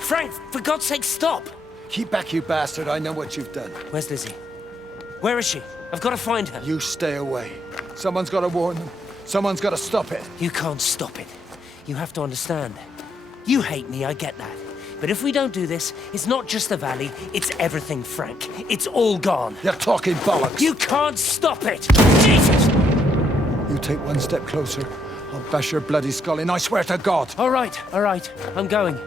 Frank, for God's sake, stop! Keep back, you bastard. I know what you've done. Where's Lizzie? Where is she? I've got to find her. You stay away. Someone's got to warn them. Someone's got to stop it. You can't stop it. You have to understand. You hate me, I get that. But if we don't do this, it's not just the valley, it's everything, Frank. It's all gone. You're talking bollocks. You can't stop it! Jesus! You take one step closer, I'll bash your bloody skull in, I swear to God. All right, I'm going.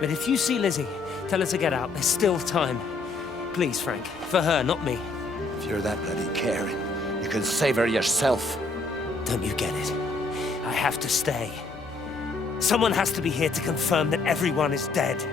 But if you see Lizzie, tell her to get out. There's still time. Please, Frank. For her, not me. If you're that bloody caring, you can save her yourself. Don't you get it? I have to stay. Someone has to be here to confirm that everyone is dead.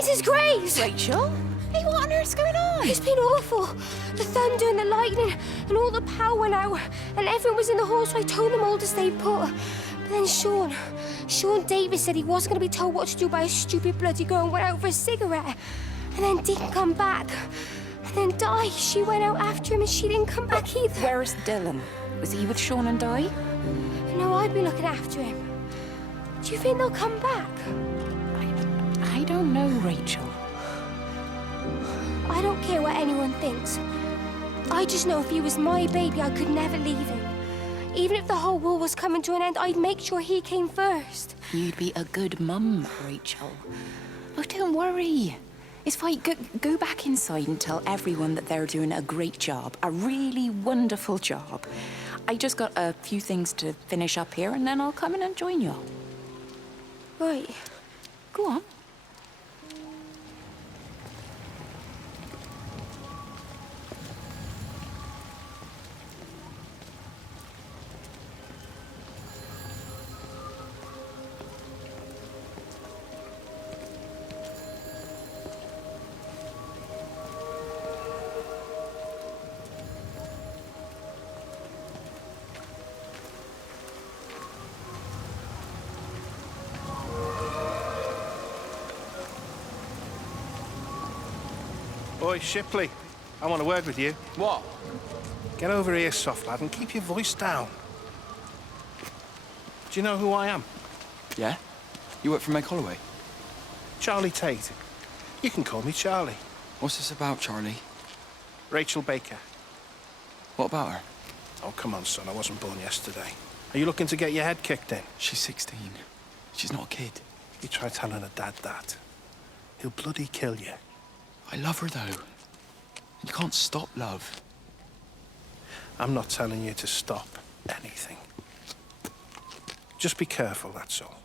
Mrs. Graves! Rachel? Hey, what on earth's going on? It's been awful. The thunder and the lightning and all the power went out and everyone was in the hall, so I told them all to stay put. But then Sean Davis said he wasn't going to be told what to do by a stupid bloody girl and went out for a cigarette. And then didn't come back. And then Di, she went out after him and she didn't come back either. Where's Dylan? Was he with Sean and Di? know I'd be looking after him. Do you think they'll come back? I don't know, Rachel. I don't care what anyone thinks. I just know if he was my baby, I could never leave him. Even if the whole world was coming to an end, I'd make sure he came first. You'd be a good mum, Rachel. Oh, don't worry. It's fine. Go back inside and tell everyone that they're doing a great job. A really wonderful job. I just got a few things to finish up here, and then I'll come in and join you. Right. Go on. Oi, Shipley, I want a word with you. What? Get over here, soft lad, and keep your voice down. Do you know who I am? Yeah? You work for Meg Holloway? Charlie Tate. You can call me Charlie. What's this about, Charlie? Rachel Baker. What about her? Oh, come on, son, I wasn't born yesterday. Are you looking to get your head kicked in? She's 16. She's not a kid. You try telling her dad that. He'll bloody kill you. I love her, though. You can't stop love. I'm not telling you to stop anything. Just be careful, that's all.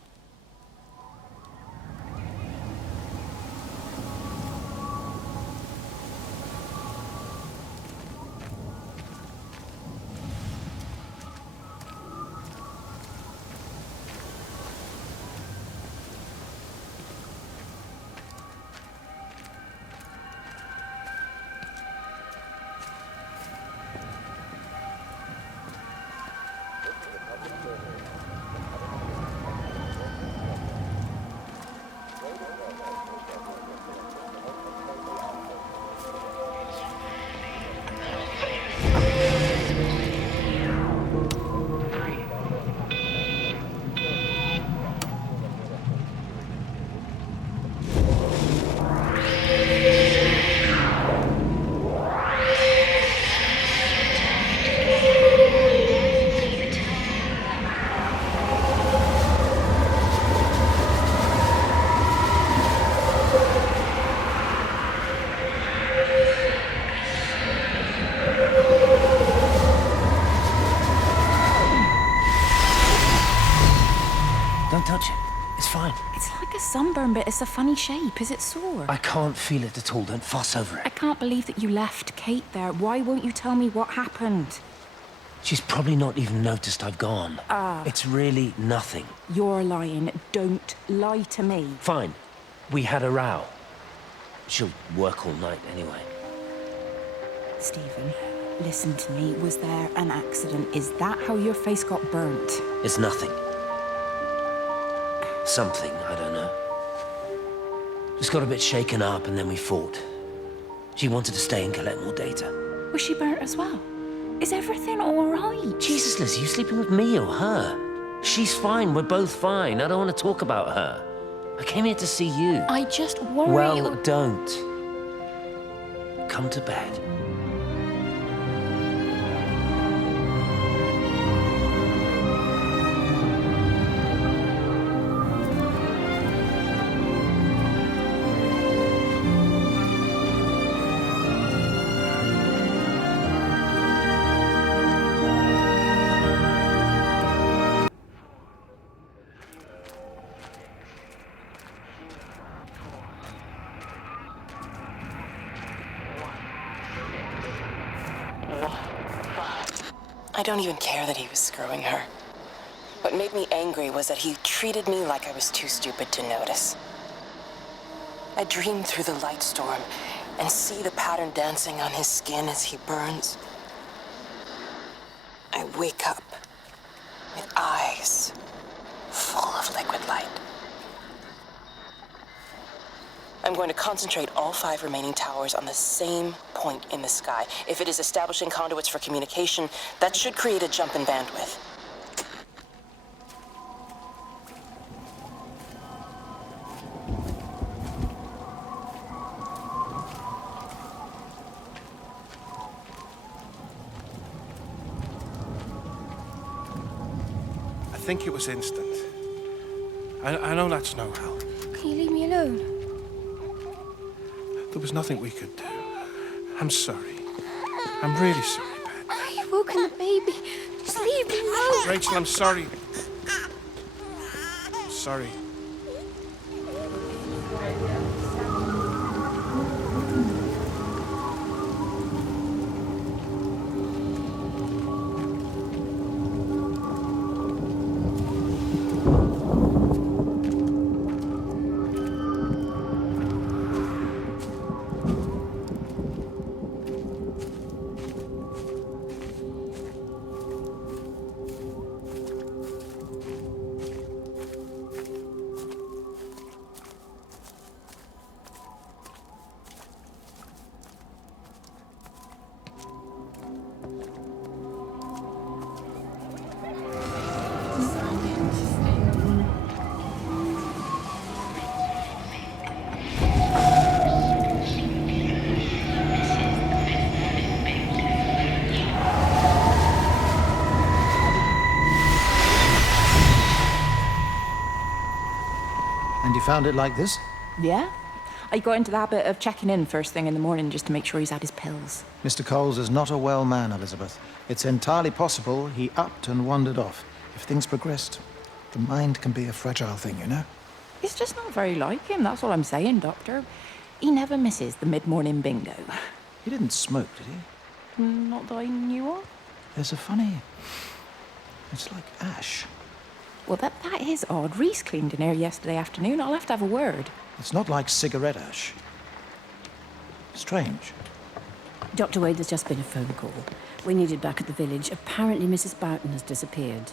Don't touch it. It's fine. It's like a sunburn, but it's a funny shape. Is it sore? I can't feel it at all. Don't fuss over I it. can't believe that you left Kate there. Why won't you tell me what happened? She's probably not even noticed I've gone. It's really nothing. You're lying. Don't lie to me. Fine. We had a row. She'll work all night anyway. Stephen, listen to me. Was there an accident? Is that how your face got burnt? It's nothing. Something, I don't know. Just got a bit shaken up and then we fought. She wanted to stay and collect more data. Was she burnt as well? Is everything all right? Jesus, Liz, are you sleeping with me or her? She's fine, we're both fine. I don't want to talk about her. I came here to see you. I just worry... Well, don't. Come to bed. I don't even care that he was screwing her. What made me angry was that he treated me like I was too stupid to notice. I dream through the light storm and see the pattern dancing on his skin as he burns. I wake up with eyes full of liquid light. I'm going to concentrate all 5 remaining towers on the same point in the sky. If it is establishing conduits for communication, that should create a jump in bandwidth. think it was instant. I know that's no help. Can you leave me alone? There was nothing we could do. I'm sorry. I'm really sorry, Pat. You've woken the baby. Just leave me alone. Rachel, I'm sorry. I'm sorry. And you found it like this? Yeah. I got into the habit of checking in first thing in the morning just to make sure he's had his pills. Mr. Coles is not a well man, Elizabeth. It's entirely possible he upped and wandered off. If things progressed, the mind can be a fragile thing, you know? It's just not very like him, that's all I'm saying, Doctor. He never misses the mid-morning bingo. He didn't smoke, did he? Not that I knew of. There's a funny... It's like ash. Well, that is odd. Reese cleaned in here yesterday afternoon. I'll have to have a word. It's not like cigarette ash. Strange. Dr. Wade, there's just been a phone call. We needed back at the village. Apparently Mrs. Boughton has disappeared.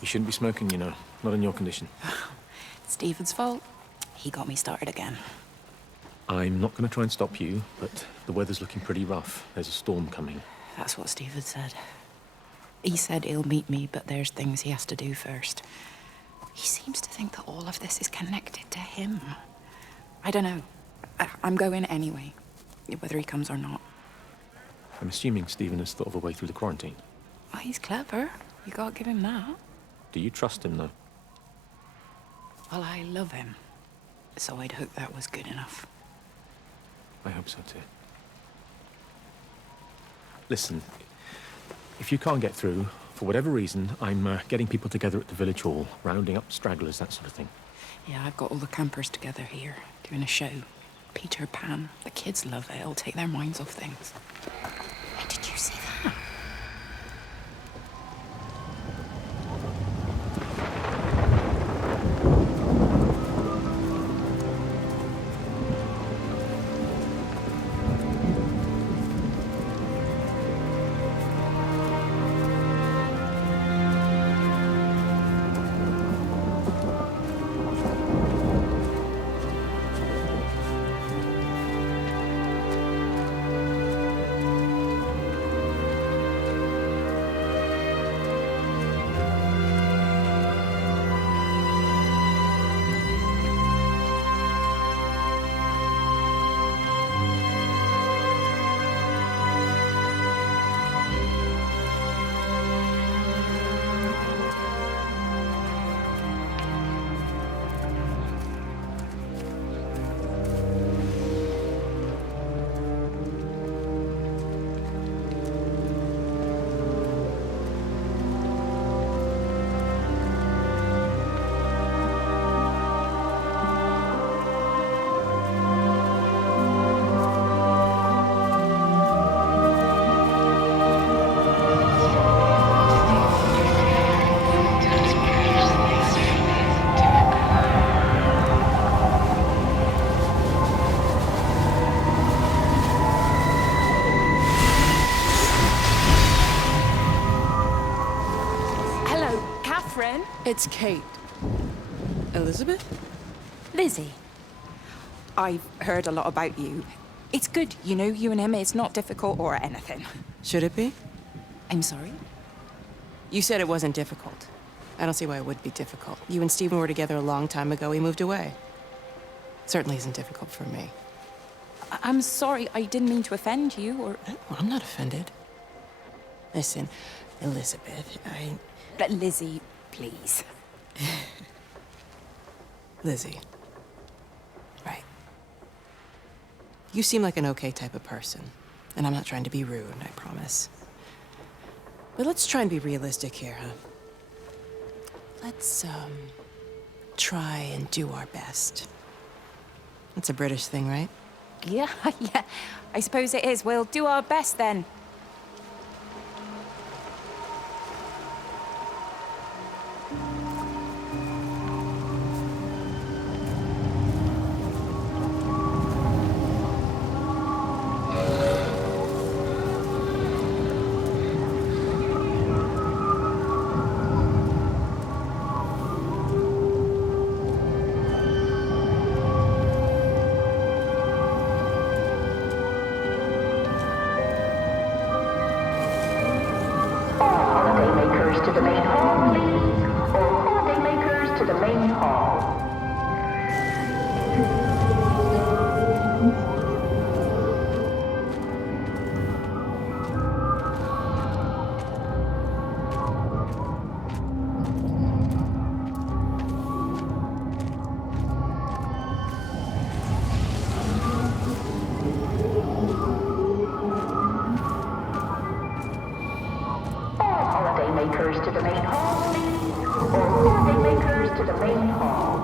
You shouldn't be smoking, you know. Not in your condition. It's Stephen's fault. He got me started again. I'm not going to try and stop you, but the weather's looking pretty rough. There's a storm coming. That's what Stephen said. He said he'll meet me, but there's things he has to do first. He seems to think that all of this is connected to him. I don't know. I'm going anyway, whether he comes or not. I'm assuming Stephen has thought of a way through the quarantine. Well, he's clever. You gotta give him that. Do you trust him, though? Well, I love him. So I'd hope that was good enough. I hope so, too. Listen, if you can't get through, for whatever reason, I'm getting people together at the village hall, rounding up stragglers, that sort of thing. Yeah, I've got all the campers together here, doing a show. Peter Pan. The kids love it. It'll take their minds off things. Hey, did you see that? It's Kate. Elizabeth? Lizzie. I've heard a lot about you. It's good, you know, you and him. It's not difficult or anything. Should it be? I'm sorry? You said it wasn't difficult. I don't see why it would be difficult. You and Stephen were together a long time ago. He moved away. Certainly isn't difficult for me. I'm sorry. I didn't mean to offend you or... No, I'm not offended. Listen, Elizabeth, But Lizzie, please. Lizzie. Right. You seem like an okay type of person. And I'm not trying to be rude, I promise. But let's try and be realistic here, huh? Let's, try and do our best. That's a British thing, right? Yeah, yeah. I suppose it is. We'll do our best then. To the main hall, please. All holidaymakers to the main hall. Holidaymakers to the main hall, please. All holidaymakers to the main hall.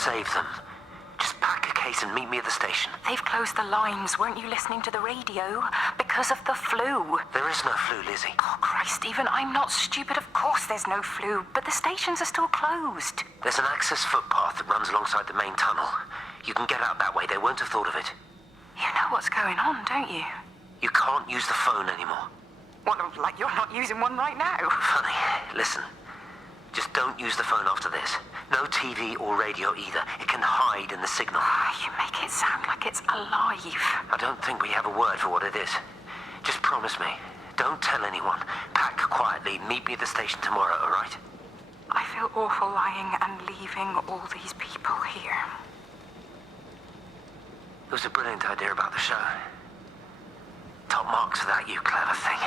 save them. Just pack a case and meet me at the station. They've closed the lines. Weren't you listening to the radio? Because of the flu. There is no flu, Lizzie. Oh, Christ, Stephen, I'm not stupid. Of course there's no flu, but the stations are still closed. There's an access footpath that runs alongside the main tunnel. You can get out that way. They won't have thought of it. You know what's going on, don't you? You can't use the phone anymore. Well, like you're not using one right now. Funny. Listen. Just don't use the phone after this. No TV or radio either. It can hide in the signal. You make it sound like it's alive. I don't think we have a word for what it is. Just promise me. Don't tell anyone. Pack quietly. Meet me at the station tomorrow, all right? I feel awful lying and leaving all these people here. It was a brilliant idea about the show. Top marks for that, you clever thing.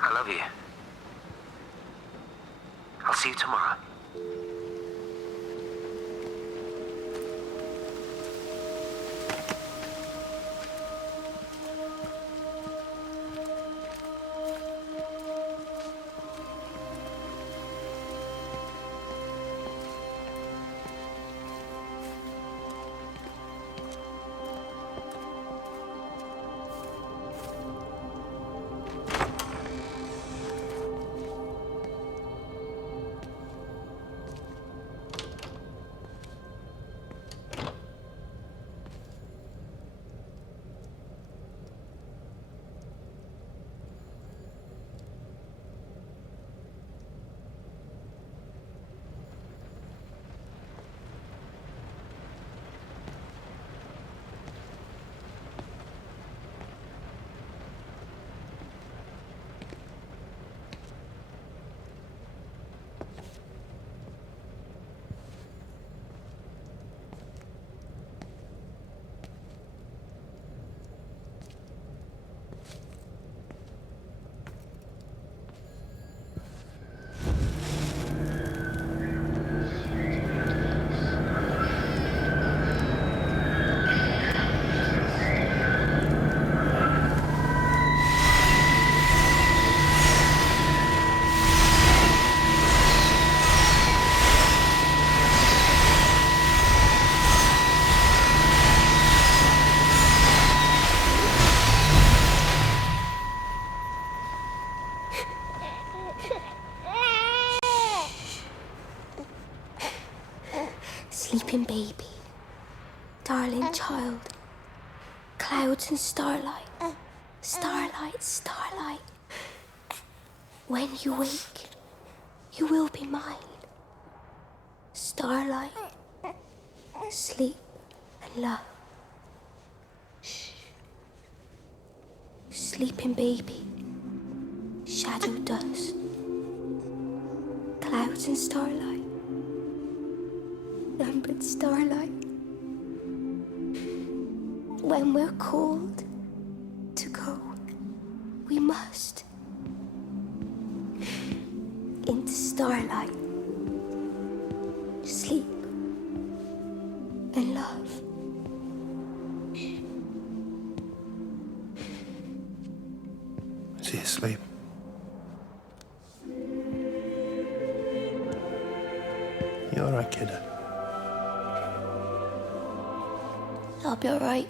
I love you. I'll see you tomorrow. Sleeping baby, darling child, clouds and starlight, starlight, starlight. When you wake, you will be mine. Starlight, sleep and love. Shh. Sleeping baby, shadow dust, clouds and starlight. But starlight, when we're called to go, we must into starlight, sleep and love. Is he asleep? You all right, kiddo? I'll be all right.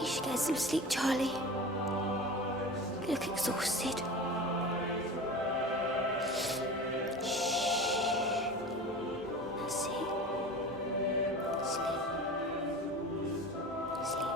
You should get some sleep, Charlie. You look exhausted. Shh. That's it. Sleep. Sleep.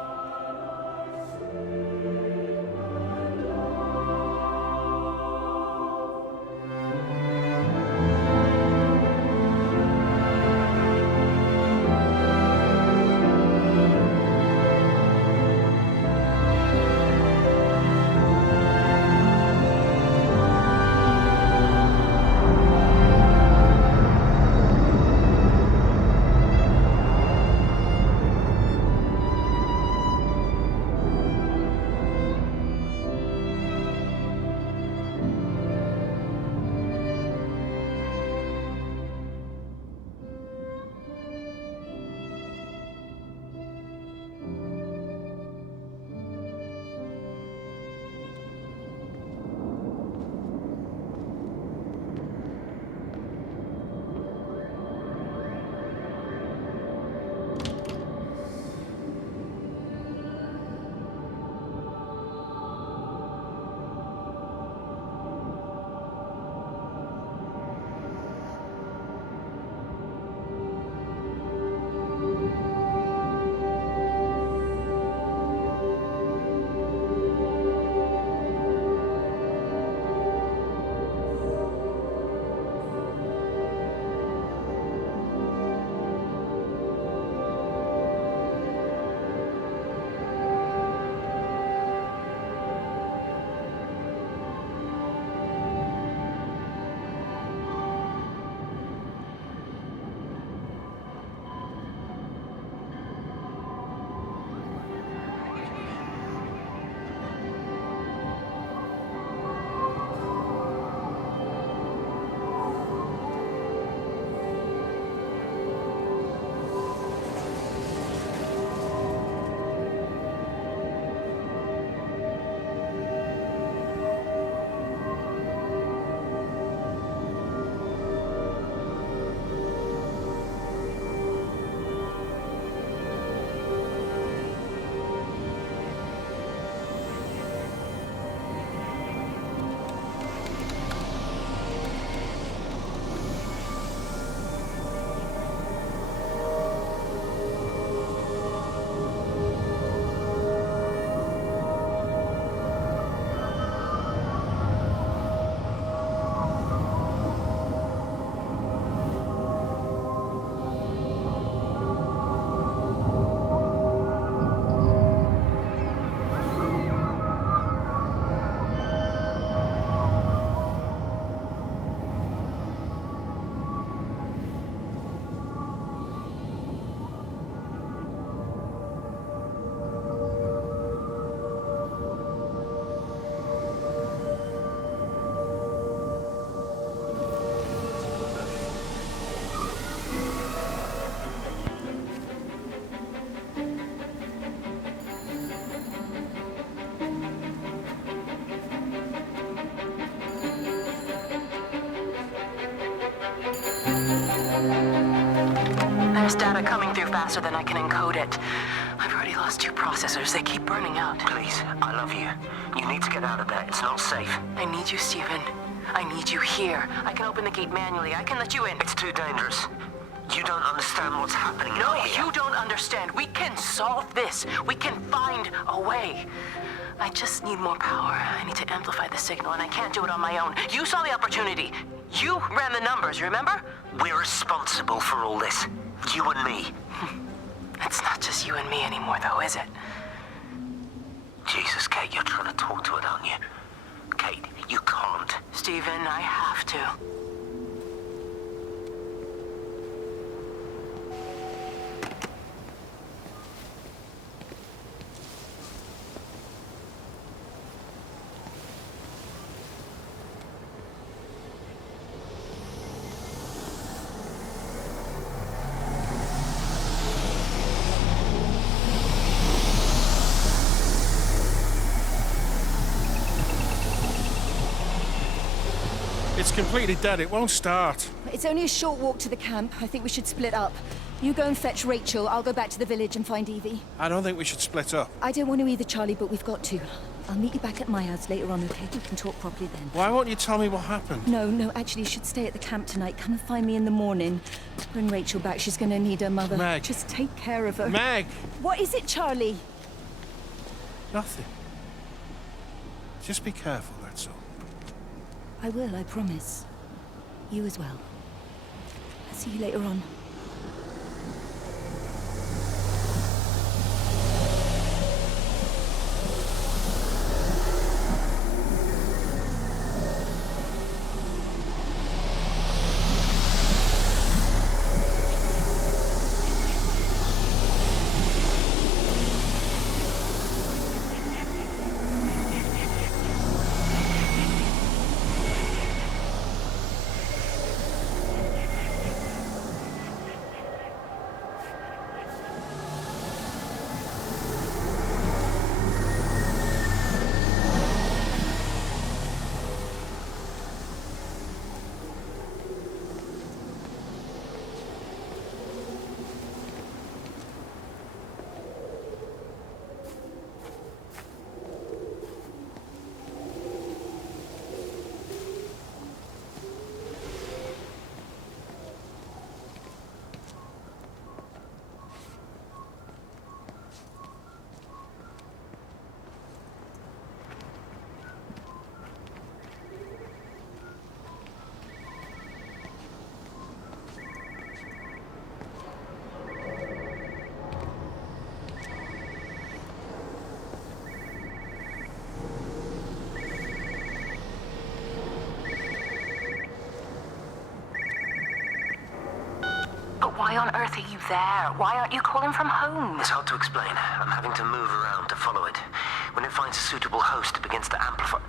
There's data coming through faster than I can encode it. I've already lost 2 processors. They keep burning out. Please, I love you. You need to get out of there. It's not safe. I need you, Stephen. I need you here. I can open the gate manually. I can let you in. It's too dangerous. You don't understand what's happening No, out here. you don't understand. We can solve this. We can find a way. I just need more power. I need to amplify the signal, and I can't do it on my own. You saw the opportunity. You ran the numbers, remember? We're responsible for all this. You and me. It's not just you and me anymore, though, is it? Jesus, Kate, you're trying to talk to it, aren't you? Kate, you can't. Stephen, I have to. It's completely dead. It won't start. It's only a short walk to the camp. I think we should split up. You go and fetch Rachel. I'll go back to the village and find Evie. I don't think we should split up. I don't want to either, Charlie, but we've got to. I'll meet you back at my house later on, okay? We can talk properly then. Why won't you tell me what happened? No, actually, you should stay at the camp tonight. Come and find me in the morning. Bring Rachel back. She's going to need her mother. Meg. Just take care of her. Meg! What is it, Charlie? Nothing. Just be careful, that's all. I will, I promise. You as well. I'll see you later on. Why on earth are you there? Why aren't you calling from home? It's hard to explain. I'm having to move around to follow it. When it finds a suitable host, it begins to amplify.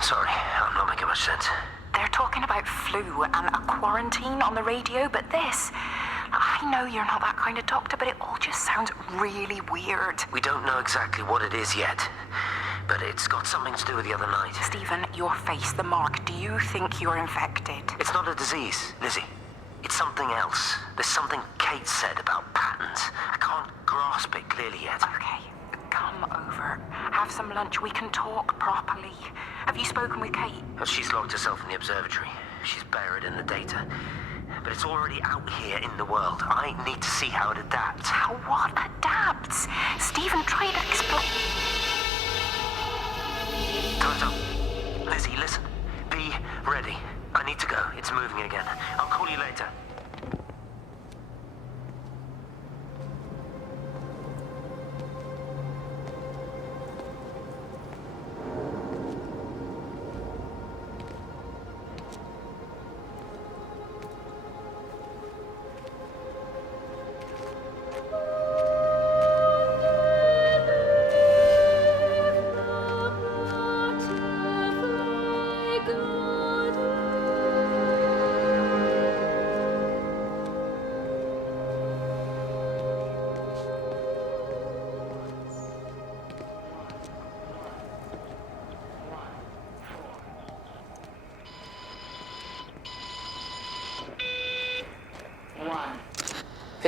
Sorry, I'm not making much sense. They're talking about flu and a quarantine on the radio, but this... I know you're not that kind of doctor, but it all just sounds really weird. We don't know exactly what it is yet, but it's got something to do with the other night. Stephen, your face, the mark, do you think you're infected? It's not a disease, Lizzie. It's something else. There's something Kate said about patterns. I can't grasp it clearly yet. Okay, come over. Have some lunch. We can talk properly. Have you spoken with Kate? Well, she's locked herself in the observatory. She's buried in the data. But it's already out here in the world. I need to see how it adapts. How what adapts? Stephen, try to explain. Time's up. Lizzie, listen. Be ready. I need to go. It's moving again. I'll call you later.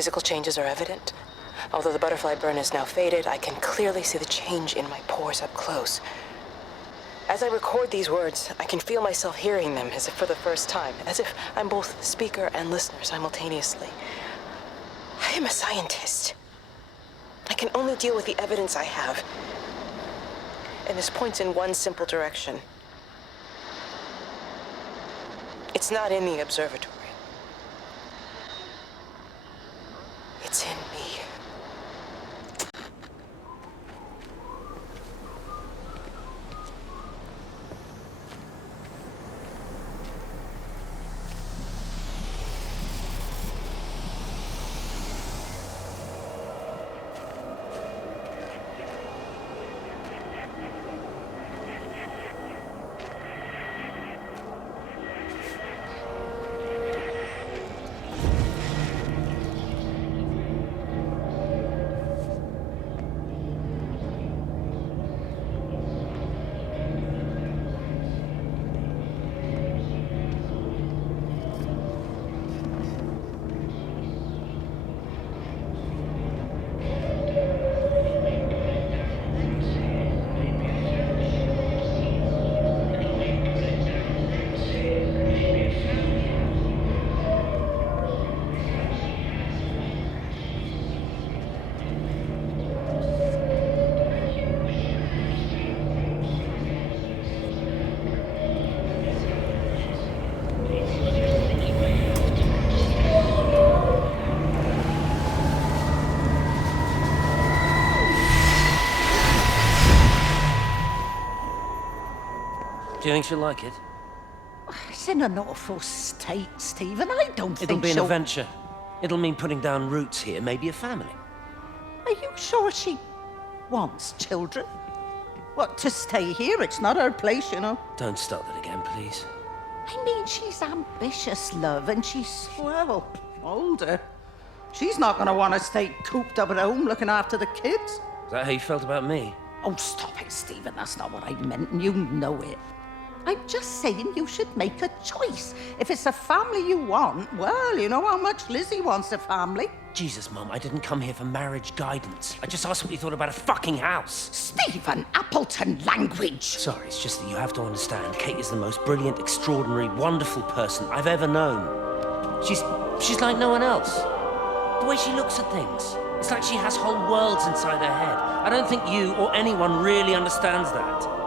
Physical changes are evident. Although the butterfly burn is now faded, I can clearly see the change in my pores up close. As I record these words, I can feel myself hearing them as if for the first time, as if I'm both speaker and listener simultaneously. I am a scientist. I can only deal with the evidence I have. And this points in one simple direction. It's not in the observatory. It's in me. Do you think she'll like it? It's in an awful state, Stephen. I don't think It'll be an she'll... adventure. It'll mean putting down roots here, maybe a family. Are you sure she wants children? What, to stay here? It's not her place, you know. Don't start that again, please. I mean, she's ambitious, love, and she's, well, older. She's not going to want to stay cooped up at home looking after the kids. Is that how you felt about me? Oh, stop it, Stephen. That's not what I meant, and you know it. I'm just saying you should make a choice. If it's a family you want, well, you know how much Lizzie wants a family. Jesus, Mum, I didn't come here for marriage guidance. I just asked what you thought about a fucking house. Stephen Appleton language! Sorry, it's just that you have to understand, Kate is the most brilliant, extraordinary, wonderful person I've ever known. She's like no one else. The way she looks at things. It's like she has whole worlds inside her head. I don't think you or anyone really understands that.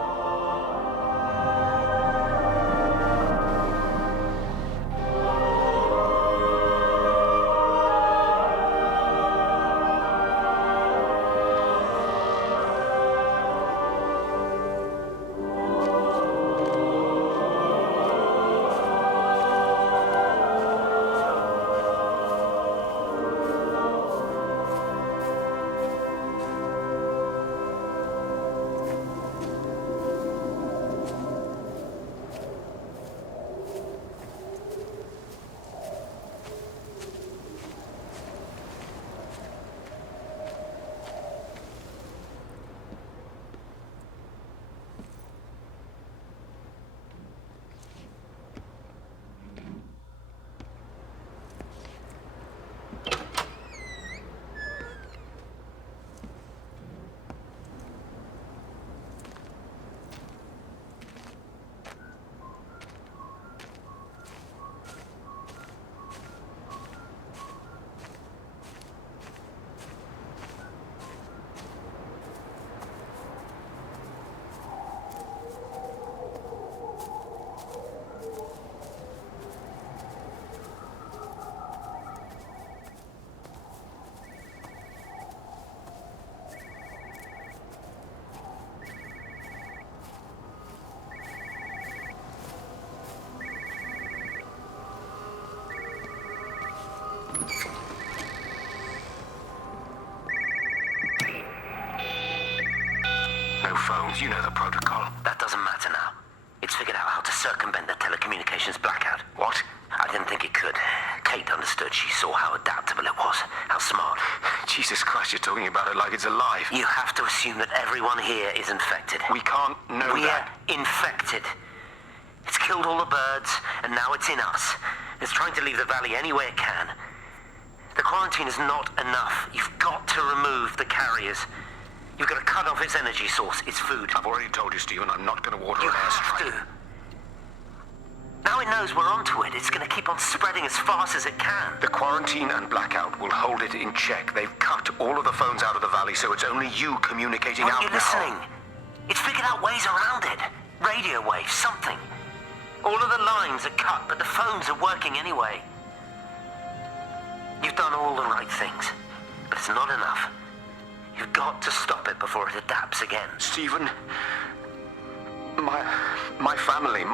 No phones, you know the protocol. That doesn't matter now. It's figured out how to circumvent the telecommunications blackout. What? I didn't think it could. Kate understood. She saw how adaptable it was. How smart. Jesus Christ, you're talking about it like it's alive. You have to assume that everyone here is infected. We can't know that. We're infected. It's killed all the birds, and now it's in us. It's trying to leave the valley any way it can. The quarantine is not enough. You've got to remove the carriers. You've got to cut off its energy source, its food. I've already told you, Stephen, I'm not going to water You an have airstrike. to. Now it knows we're onto it. It's going to keep on spreading as fast as it can. The quarantine and blackout will hold it in check. They've cut all of the phones out of the valley, so it's only you communicating Aren't out you now. listening? It's figured out ways around it. Radio waves, something. All of the lines are cut, but the phones are working anyway. You've done all the right things, but it's not enough. You've got to stop it before it adapts again. Stephen, my family,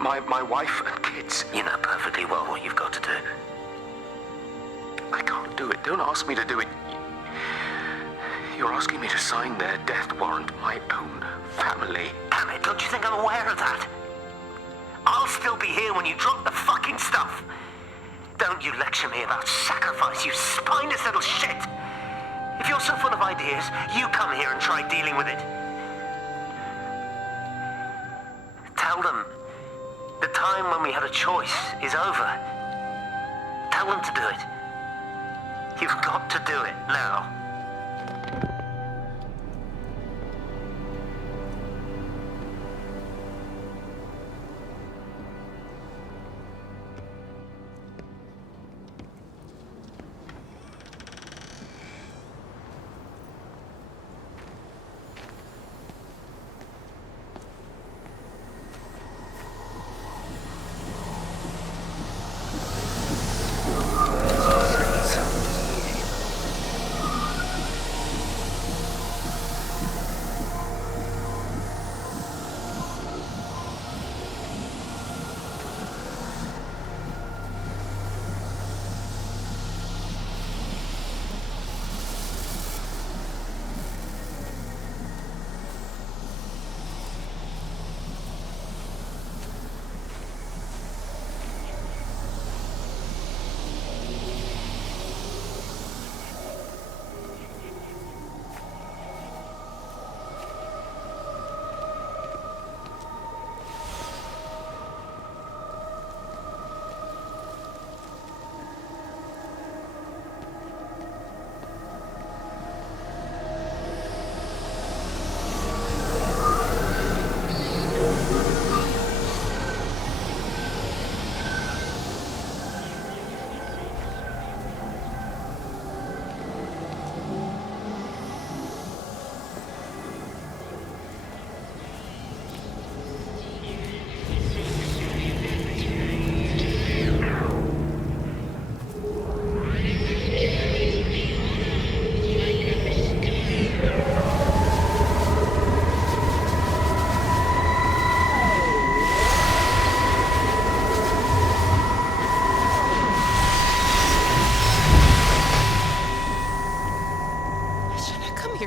my wife and kids. You know perfectly well what you've got to do. I can't do it. Don't ask me to do it. You're asking me to sign their death warrant, my own family. Damn it, don't you think I'm aware of that? I'll still be here when you drop the fucking stuff. Don't you lecture me about sacrifice, you spineless little shit. If you're so full of ideas, you come here and try dealing with it. Tell them the time when we had a choice is over. Tell them to do it. You've got to do it now.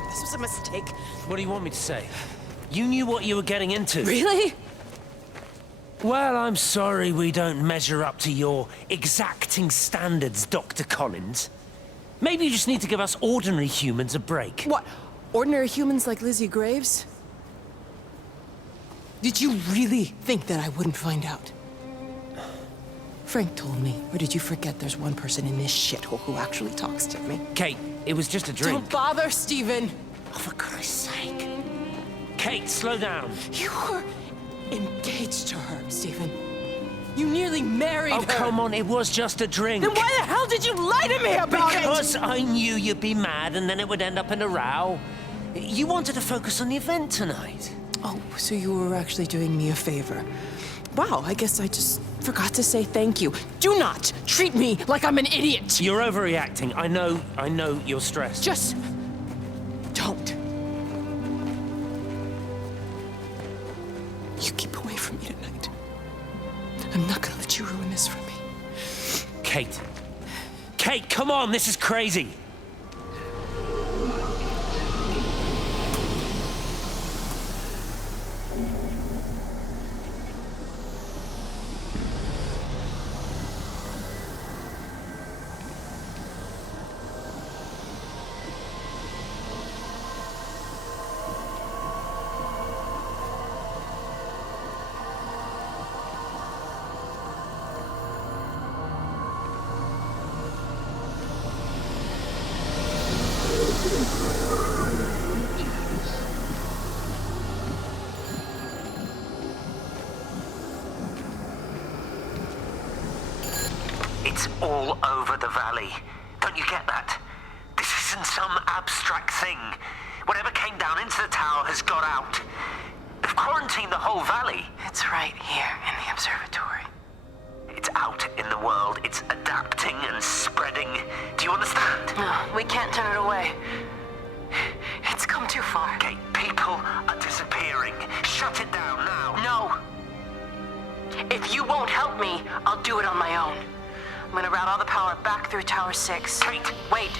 This was a mistake. What do you want me to say? You knew what you were getting into. Really? Well, I'm sorry we don't measure up to your exacting standards, Dr. Collins. Maybe you just need to give us ordinary humans a break. What? Ordinary humans like Lizzie Graves? Did you really think that I wouldn't find out? Frank told me, or did you forget there's one person in this shithole who actually talks to me? Kate, it was just a drink. Don't bother, Stephen! Oh, for Christ's sake. Kate, slow down. You were engaged to her, Stephen. You nearly married her. Oh, come on, it was just a drink. Then why the hell did you lie to me about it? Because I knew you'd be mad and then it would end up in a row. You wanted to focus on the event tonight. Oh, so you were actually doing me a favor. Wow, I guess I just forgot to say thank you. Do not treat me like I'm an idiot! You're overreacting. I know you're stressed. Just don't. You keep away from me tonight. I'm not gonna let you ruin this for me. Kate. Kate, come on, this is crazy. It's all over the valley. Don't you get that? This isn't some abstract thing. Whatever came down into the tower has got out. They've quarantined the whole valley. It's right here in the observatory. It's out in the world. It's adapting and spreading. Do you understand? No, we can't turn it away. It's come too far. Okay, people are disappearing. Shut it down now. No. If you won't help me, I'll do it on my own. I'm gonna route all the power back through Tower 6. Kate! Wait.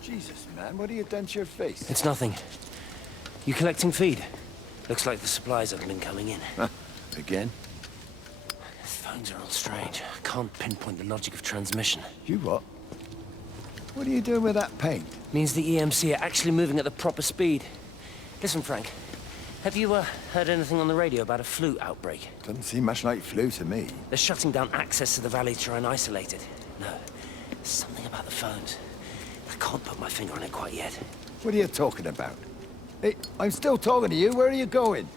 Jesus, man, what have you done to your face? It's nothing. You collecting feed? Looks like the supplies haven't been coming in. Huh? Again? The phones are all strange. I can't pinpoint the logic of transmission. You what? What are you doing with that paint? Means the EMC are actually moving at the proper speed. Listen, Frank. Have you heard anything on the radio about a flu outbreak? Doesn't seem much like flu to me. They're shutting down access to the valley to try and isolate it. No, something about the phones. I can't put my finger on it quite yet. What are you talking about? Hey, I'm still talking to you. Where are you going?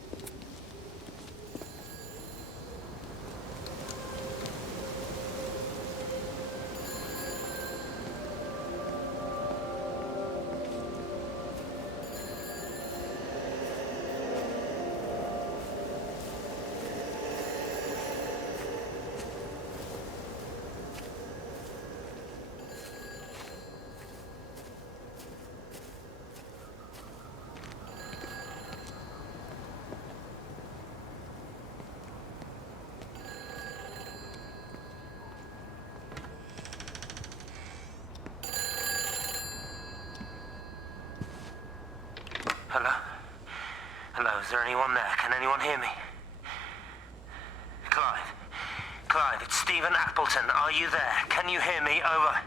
Hello? Hello, is there anyone there? Can anyone hear me? Clive, it's Stephen Appleton. Are you there? Can you hear me? Over.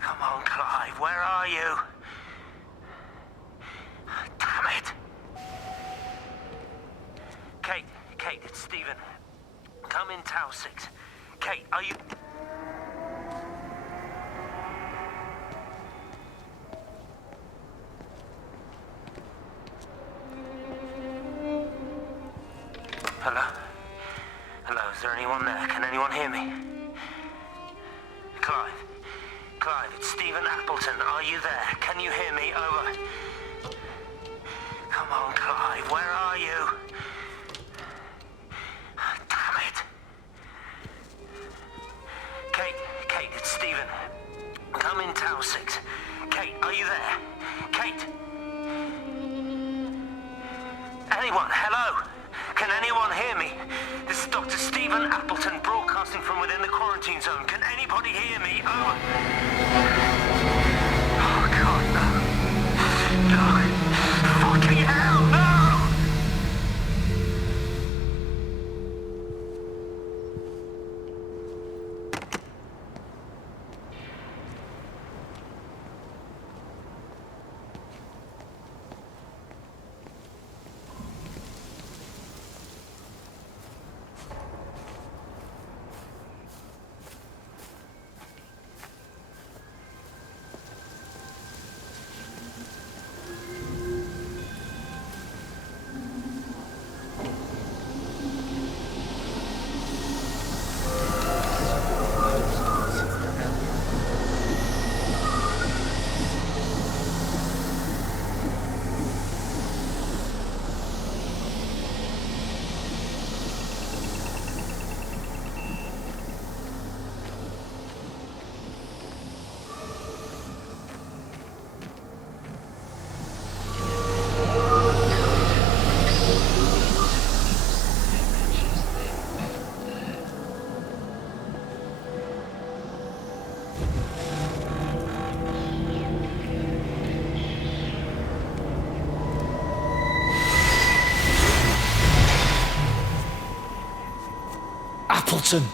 Come on, Clive, where are you? Damn it! Kate, it's Stephen. Come in Tower 6. Kate, are you... Hello, is there anyone there? Can anyone hear me? Clive, it's Stephen Appleton. Are you there? Can you hear me? Over. Come on, Clive, where are you? Damn it! Kate, it's Stephen. Come in Tower 6. Kate, are you there? Kate! Anyone? Hello? Can anyone hear me? This is Dr. Stephen Appleton broadcasting from within the quarantine zone. Can anybody hear me? Over. Oh, God, no. No. Fucking hell, no! Listen.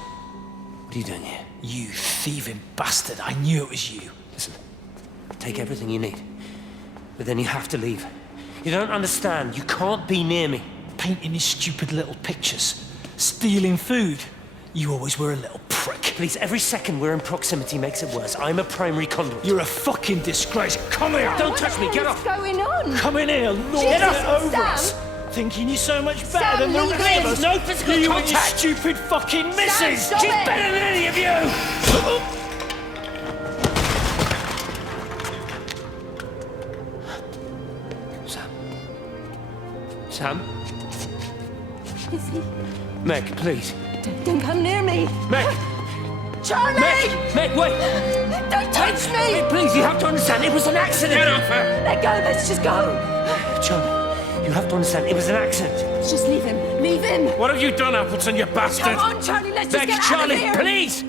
What are you doing here? You thieving bastard. I knew it was you. Listen, take everything you need. But then you have to leave. You don't understand. You can't be near me. Painting his stupid little pictures. Stealing food. You always were a little prick. Please, every second we're in proximity makes it worse. I'm a primary conduit. You're a fucking disgrace. Come here! Don't touch me, get off! What's going on? Come in here, lord Get it off! over us! Thinking you're so much better Sam, than the leave three of him. us! No physical you contact. and your stupid fucking missus! stop She's it. better than any of you! Sam? Is he? Meg, please. Don't come near me. Meg! Charlie! Meg, wait! Don't touch me! Meg, please, you have to understand, it was an accident! Get off her! Let go, let's just go. Charlie, you have to understand, it was an accident. Just leave him. Leave him. What have you done, Appleton, you bastard? Come on, Charlie, let's just Meg, get Charlie, out of here. please!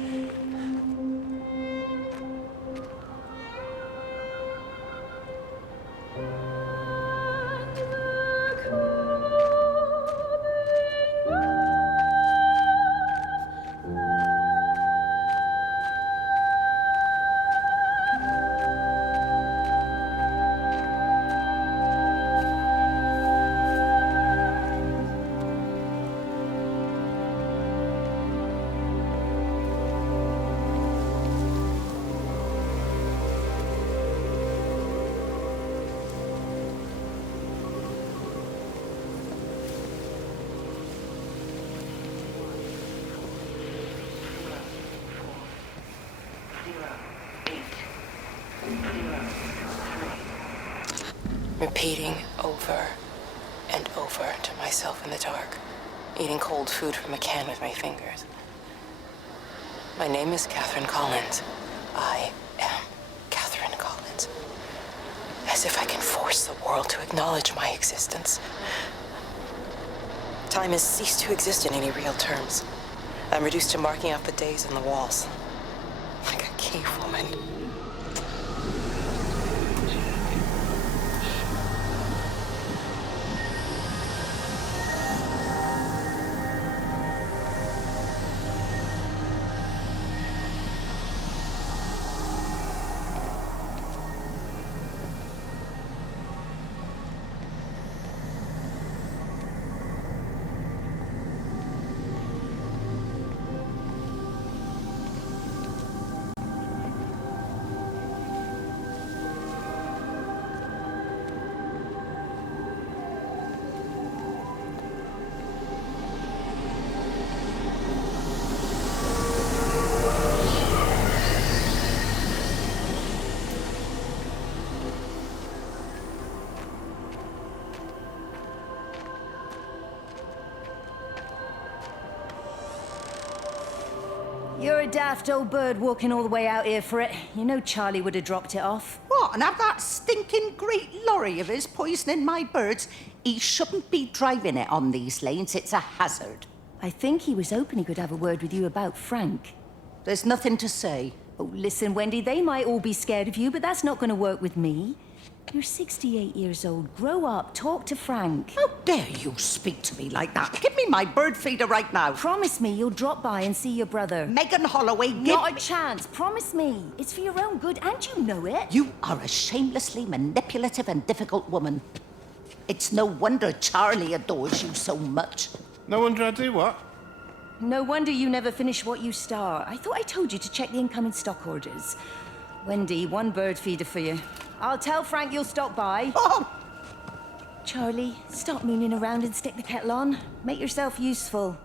Repeating over and over to myself in the dark, eating cold food from a can with my fingers. My name is Catherine Collins. I am Catherine Collins. As if I can force the world to acknowledge my existence. Time has ceased to exist in any real terms. I'm reduced to marking out the days on the walls. Like a cave woman. You're a daft old bird walking all the way out here for it. You know Charlie would have dropped it off. What, and have that stinking great lorry of his poisoning my birds? He shouldn't be driving it on these lanes. It's a hazard. I think he was hoping he could have a word with you about Frank. There's nothing to say. Oh, listen, Wendy, they might all be scared of you, but that's not going to work with me. You're 68 years old. Grow up. Talk to Frank. How dare you speak to me like that? Give me my bird feeder right now. Promise me you'll drop by and see your brother. Megan Holloway, give Not me... a chance. Promise me. It's for your own good, and you know it. You are a shamelessly manipulative and difficult woman. It's no wonder Charlie adores you so much. No wonder I do what? No wonder you never finish what you start. I thought I told you to check the incoming stock orders. Wendy, one bird feeder for you. I'll tell Frank you'll stop by. Oh! Charlie, stop mooning around and stick the kettle on. Make yourself useful.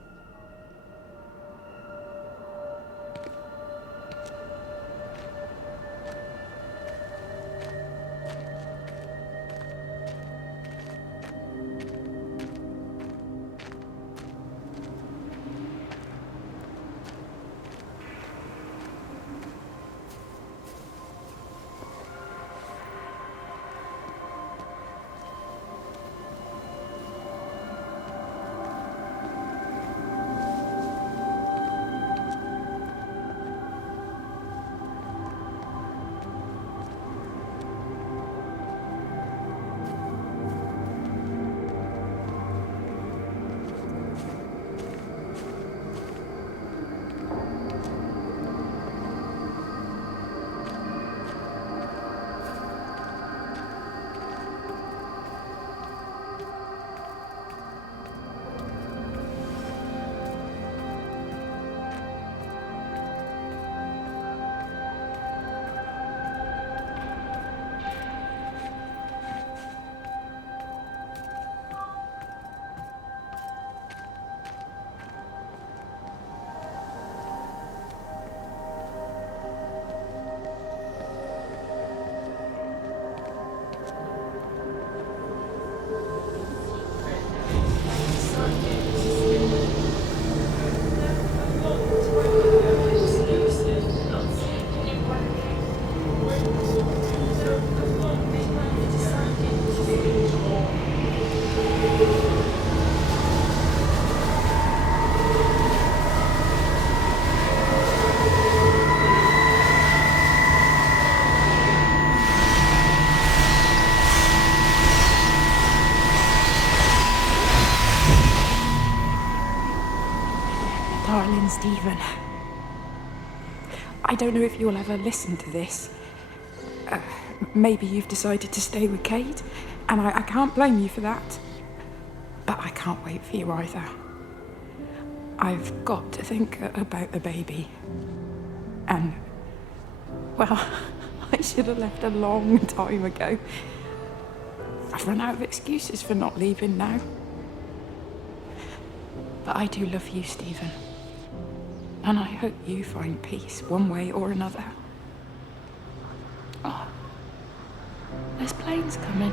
darling Stephen. I don't know if you'll ever listen to this. Maybe you've decided to stay with Kate, and I can't blame you for that. But I can't wait for you either. I've got to think about the baby. And, well, I should have left a long time ago. I've run out of excuses for not leaving now. But I do love you, Stephen. And I hope you find peace one way or another. Oh, there's planes coming.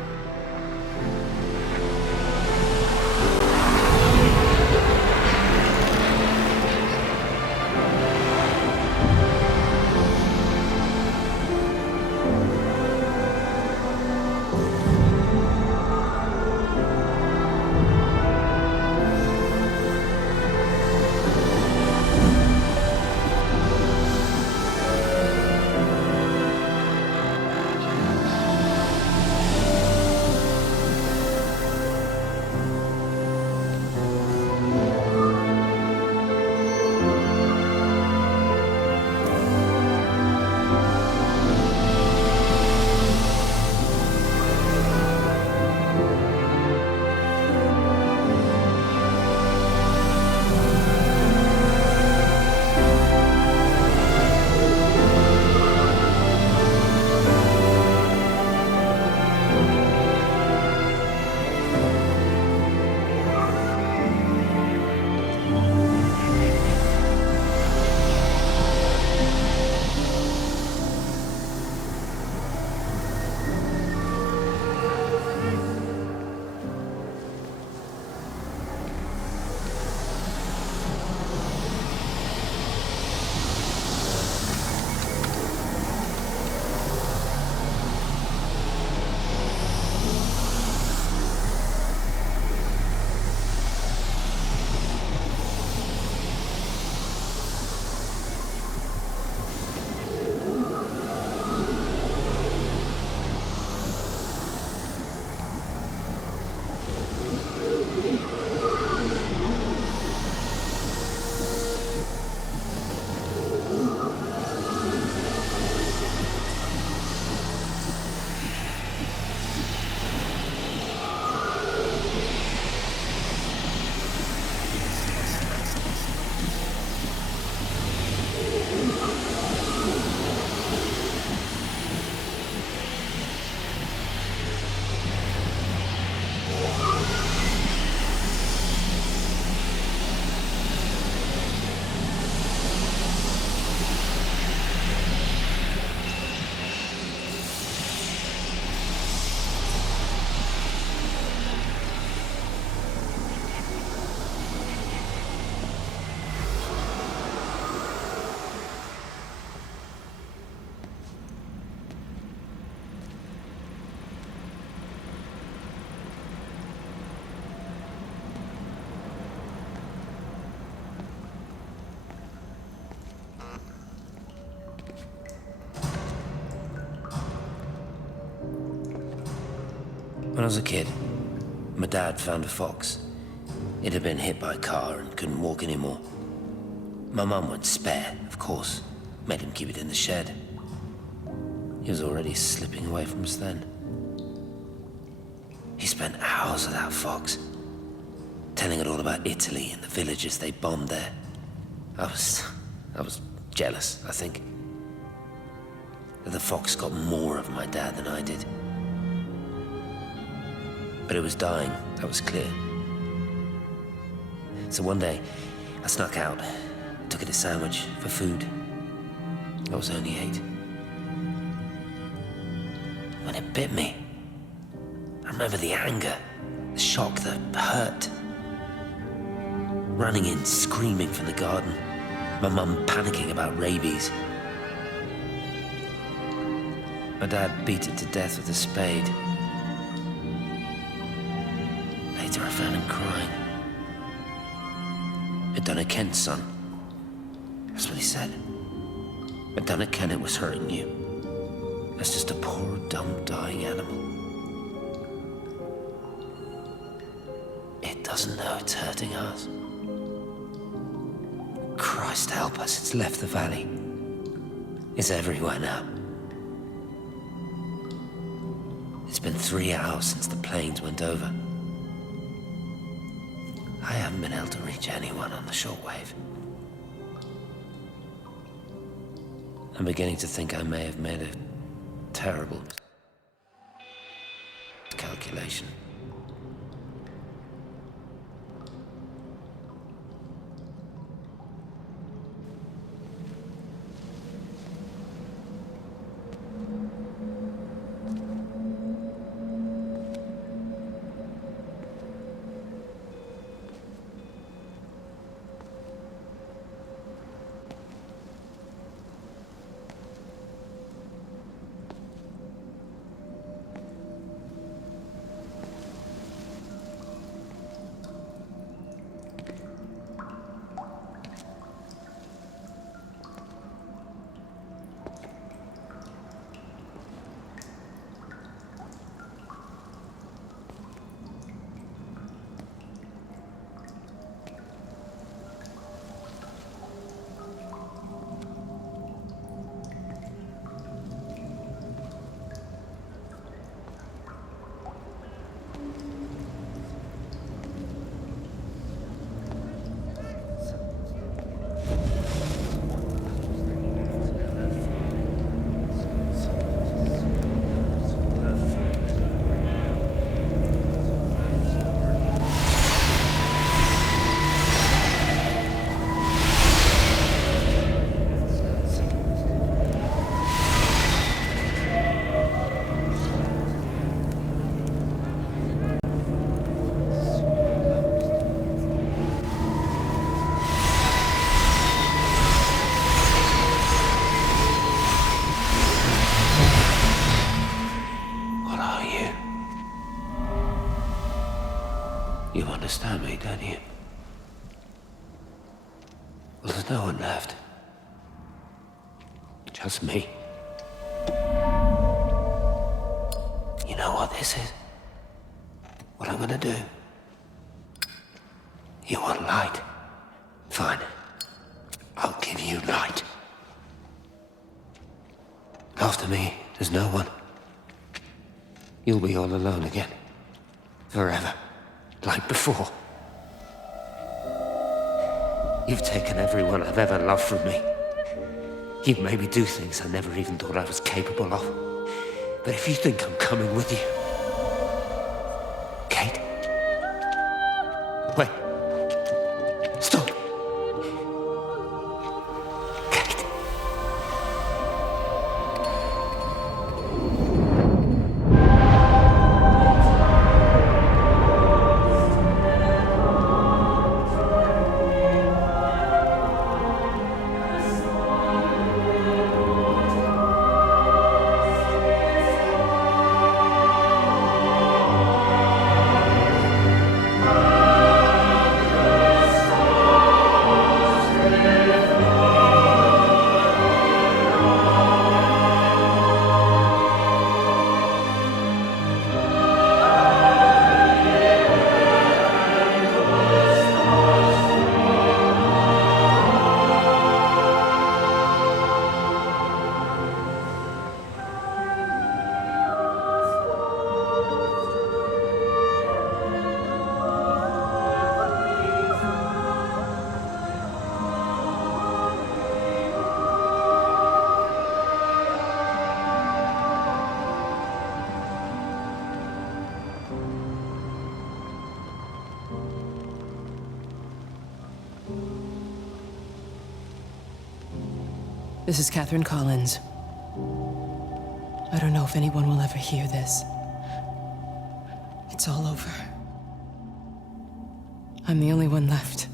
When I was a kid, my dad found a fox. It had been hit by a car and couldn't walk anymore. My mum went spare, of course, made him keep it in the shed. He was already slipping away from us then. He spent hours with that fox, telling it all about Italy and the villages they bombed there. I was jealous, I think. That the fox got more of my dad than I did. But it was dying, that was clear. So one day, I snuck out, took it a sandwich for food. I was only 8. When it bit me, I remember the anger, the shock, the hurt. Running in, screaming from the garden, my mum panicking about rabies. My dad beat it to death with a spade. Later I found him crying. Madonna Kent's son. That's what he said. Madonna Kent, it was hurting you. That's just a poor, dumb, dying animal. It doesn't know it's hurting us. Christ help us, it's left the valley. It's everywhere now. It's been 3 hours since the planes went over. I haven't been able to reach anyone on the shortwave. I'm beginning to think I may have made a terrible calculation. You understand me, don't you? Well, there's no one left. Just me. You know what this is? What I'm gonna do? You want light? Fine. I'll give you light. After me, there's no one. You'll be all alone again. Forever. Like before. You've taken everyone I've ever loved from me. You've made me do things I never even thought I was capable of. But if you think I'm coming with you... Kate? Wait. Stop. Kate. This is Catherine Collins. I don't know if anyone will ever hear this. It's all over. I'm the only one left.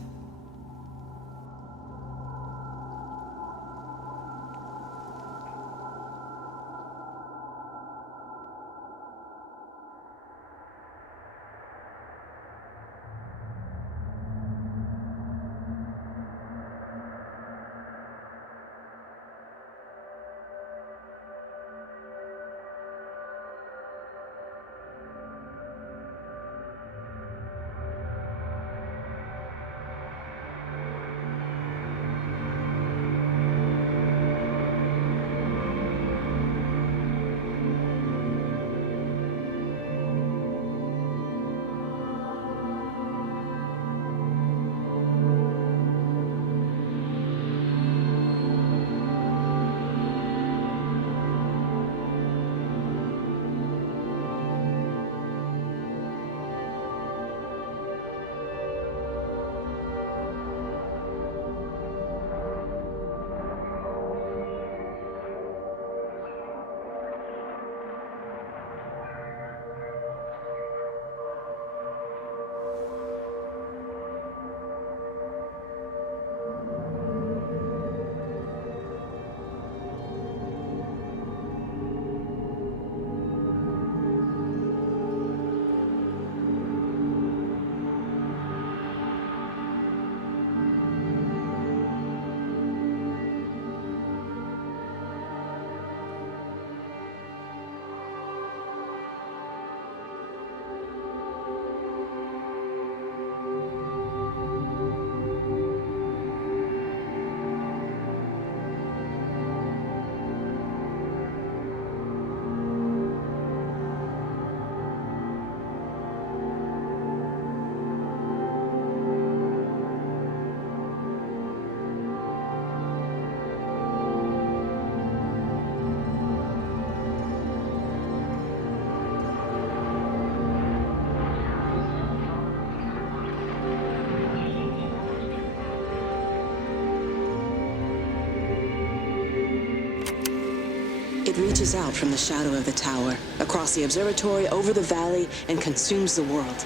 It reaches out from the shadow of the tower, across the observatory, over the valley, and consumes the world.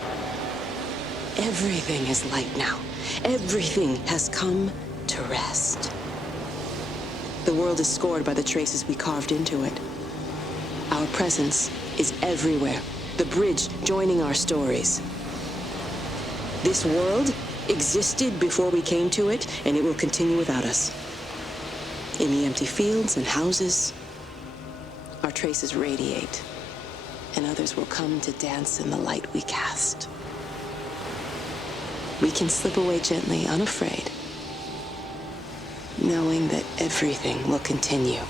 Everything is light now. Everything has come to rest. The world is scored by the traces we carved into it. Our presence is everywhere, the bridge joining our stories. This world existed before we came to it, and it will continue without us. In the empty fields and houses, our traces radiate, and others will come to dance in the light we cast. We can slip away gently, unafraid, knowing that everything will continue.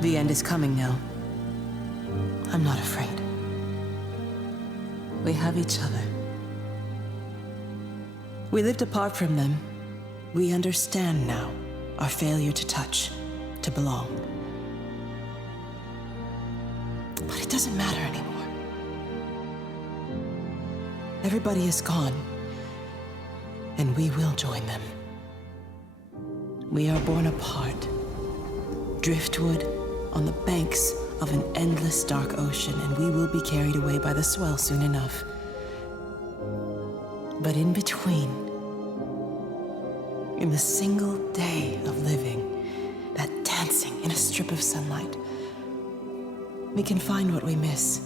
The end is coming now. I'm not afraid. We have each other. We lived apart from them. We understand now our failure to touch, to belong. But it doesn't matter anymore. Everybody is gone, and we will join them. We are born apart, driftwood on the banks of an endless dark ocean, and we will be carried away by the swell soon enough. But in between, in the single day of living, that dancing in a strip of sunlight, we can find what we miss.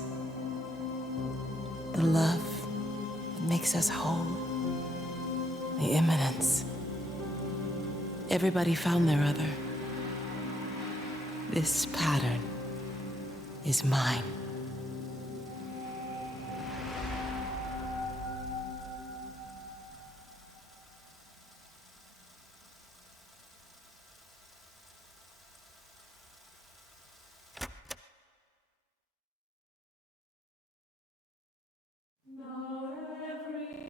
The love that makes us whole. The imminence. Everybody found their other. This pattern is mine.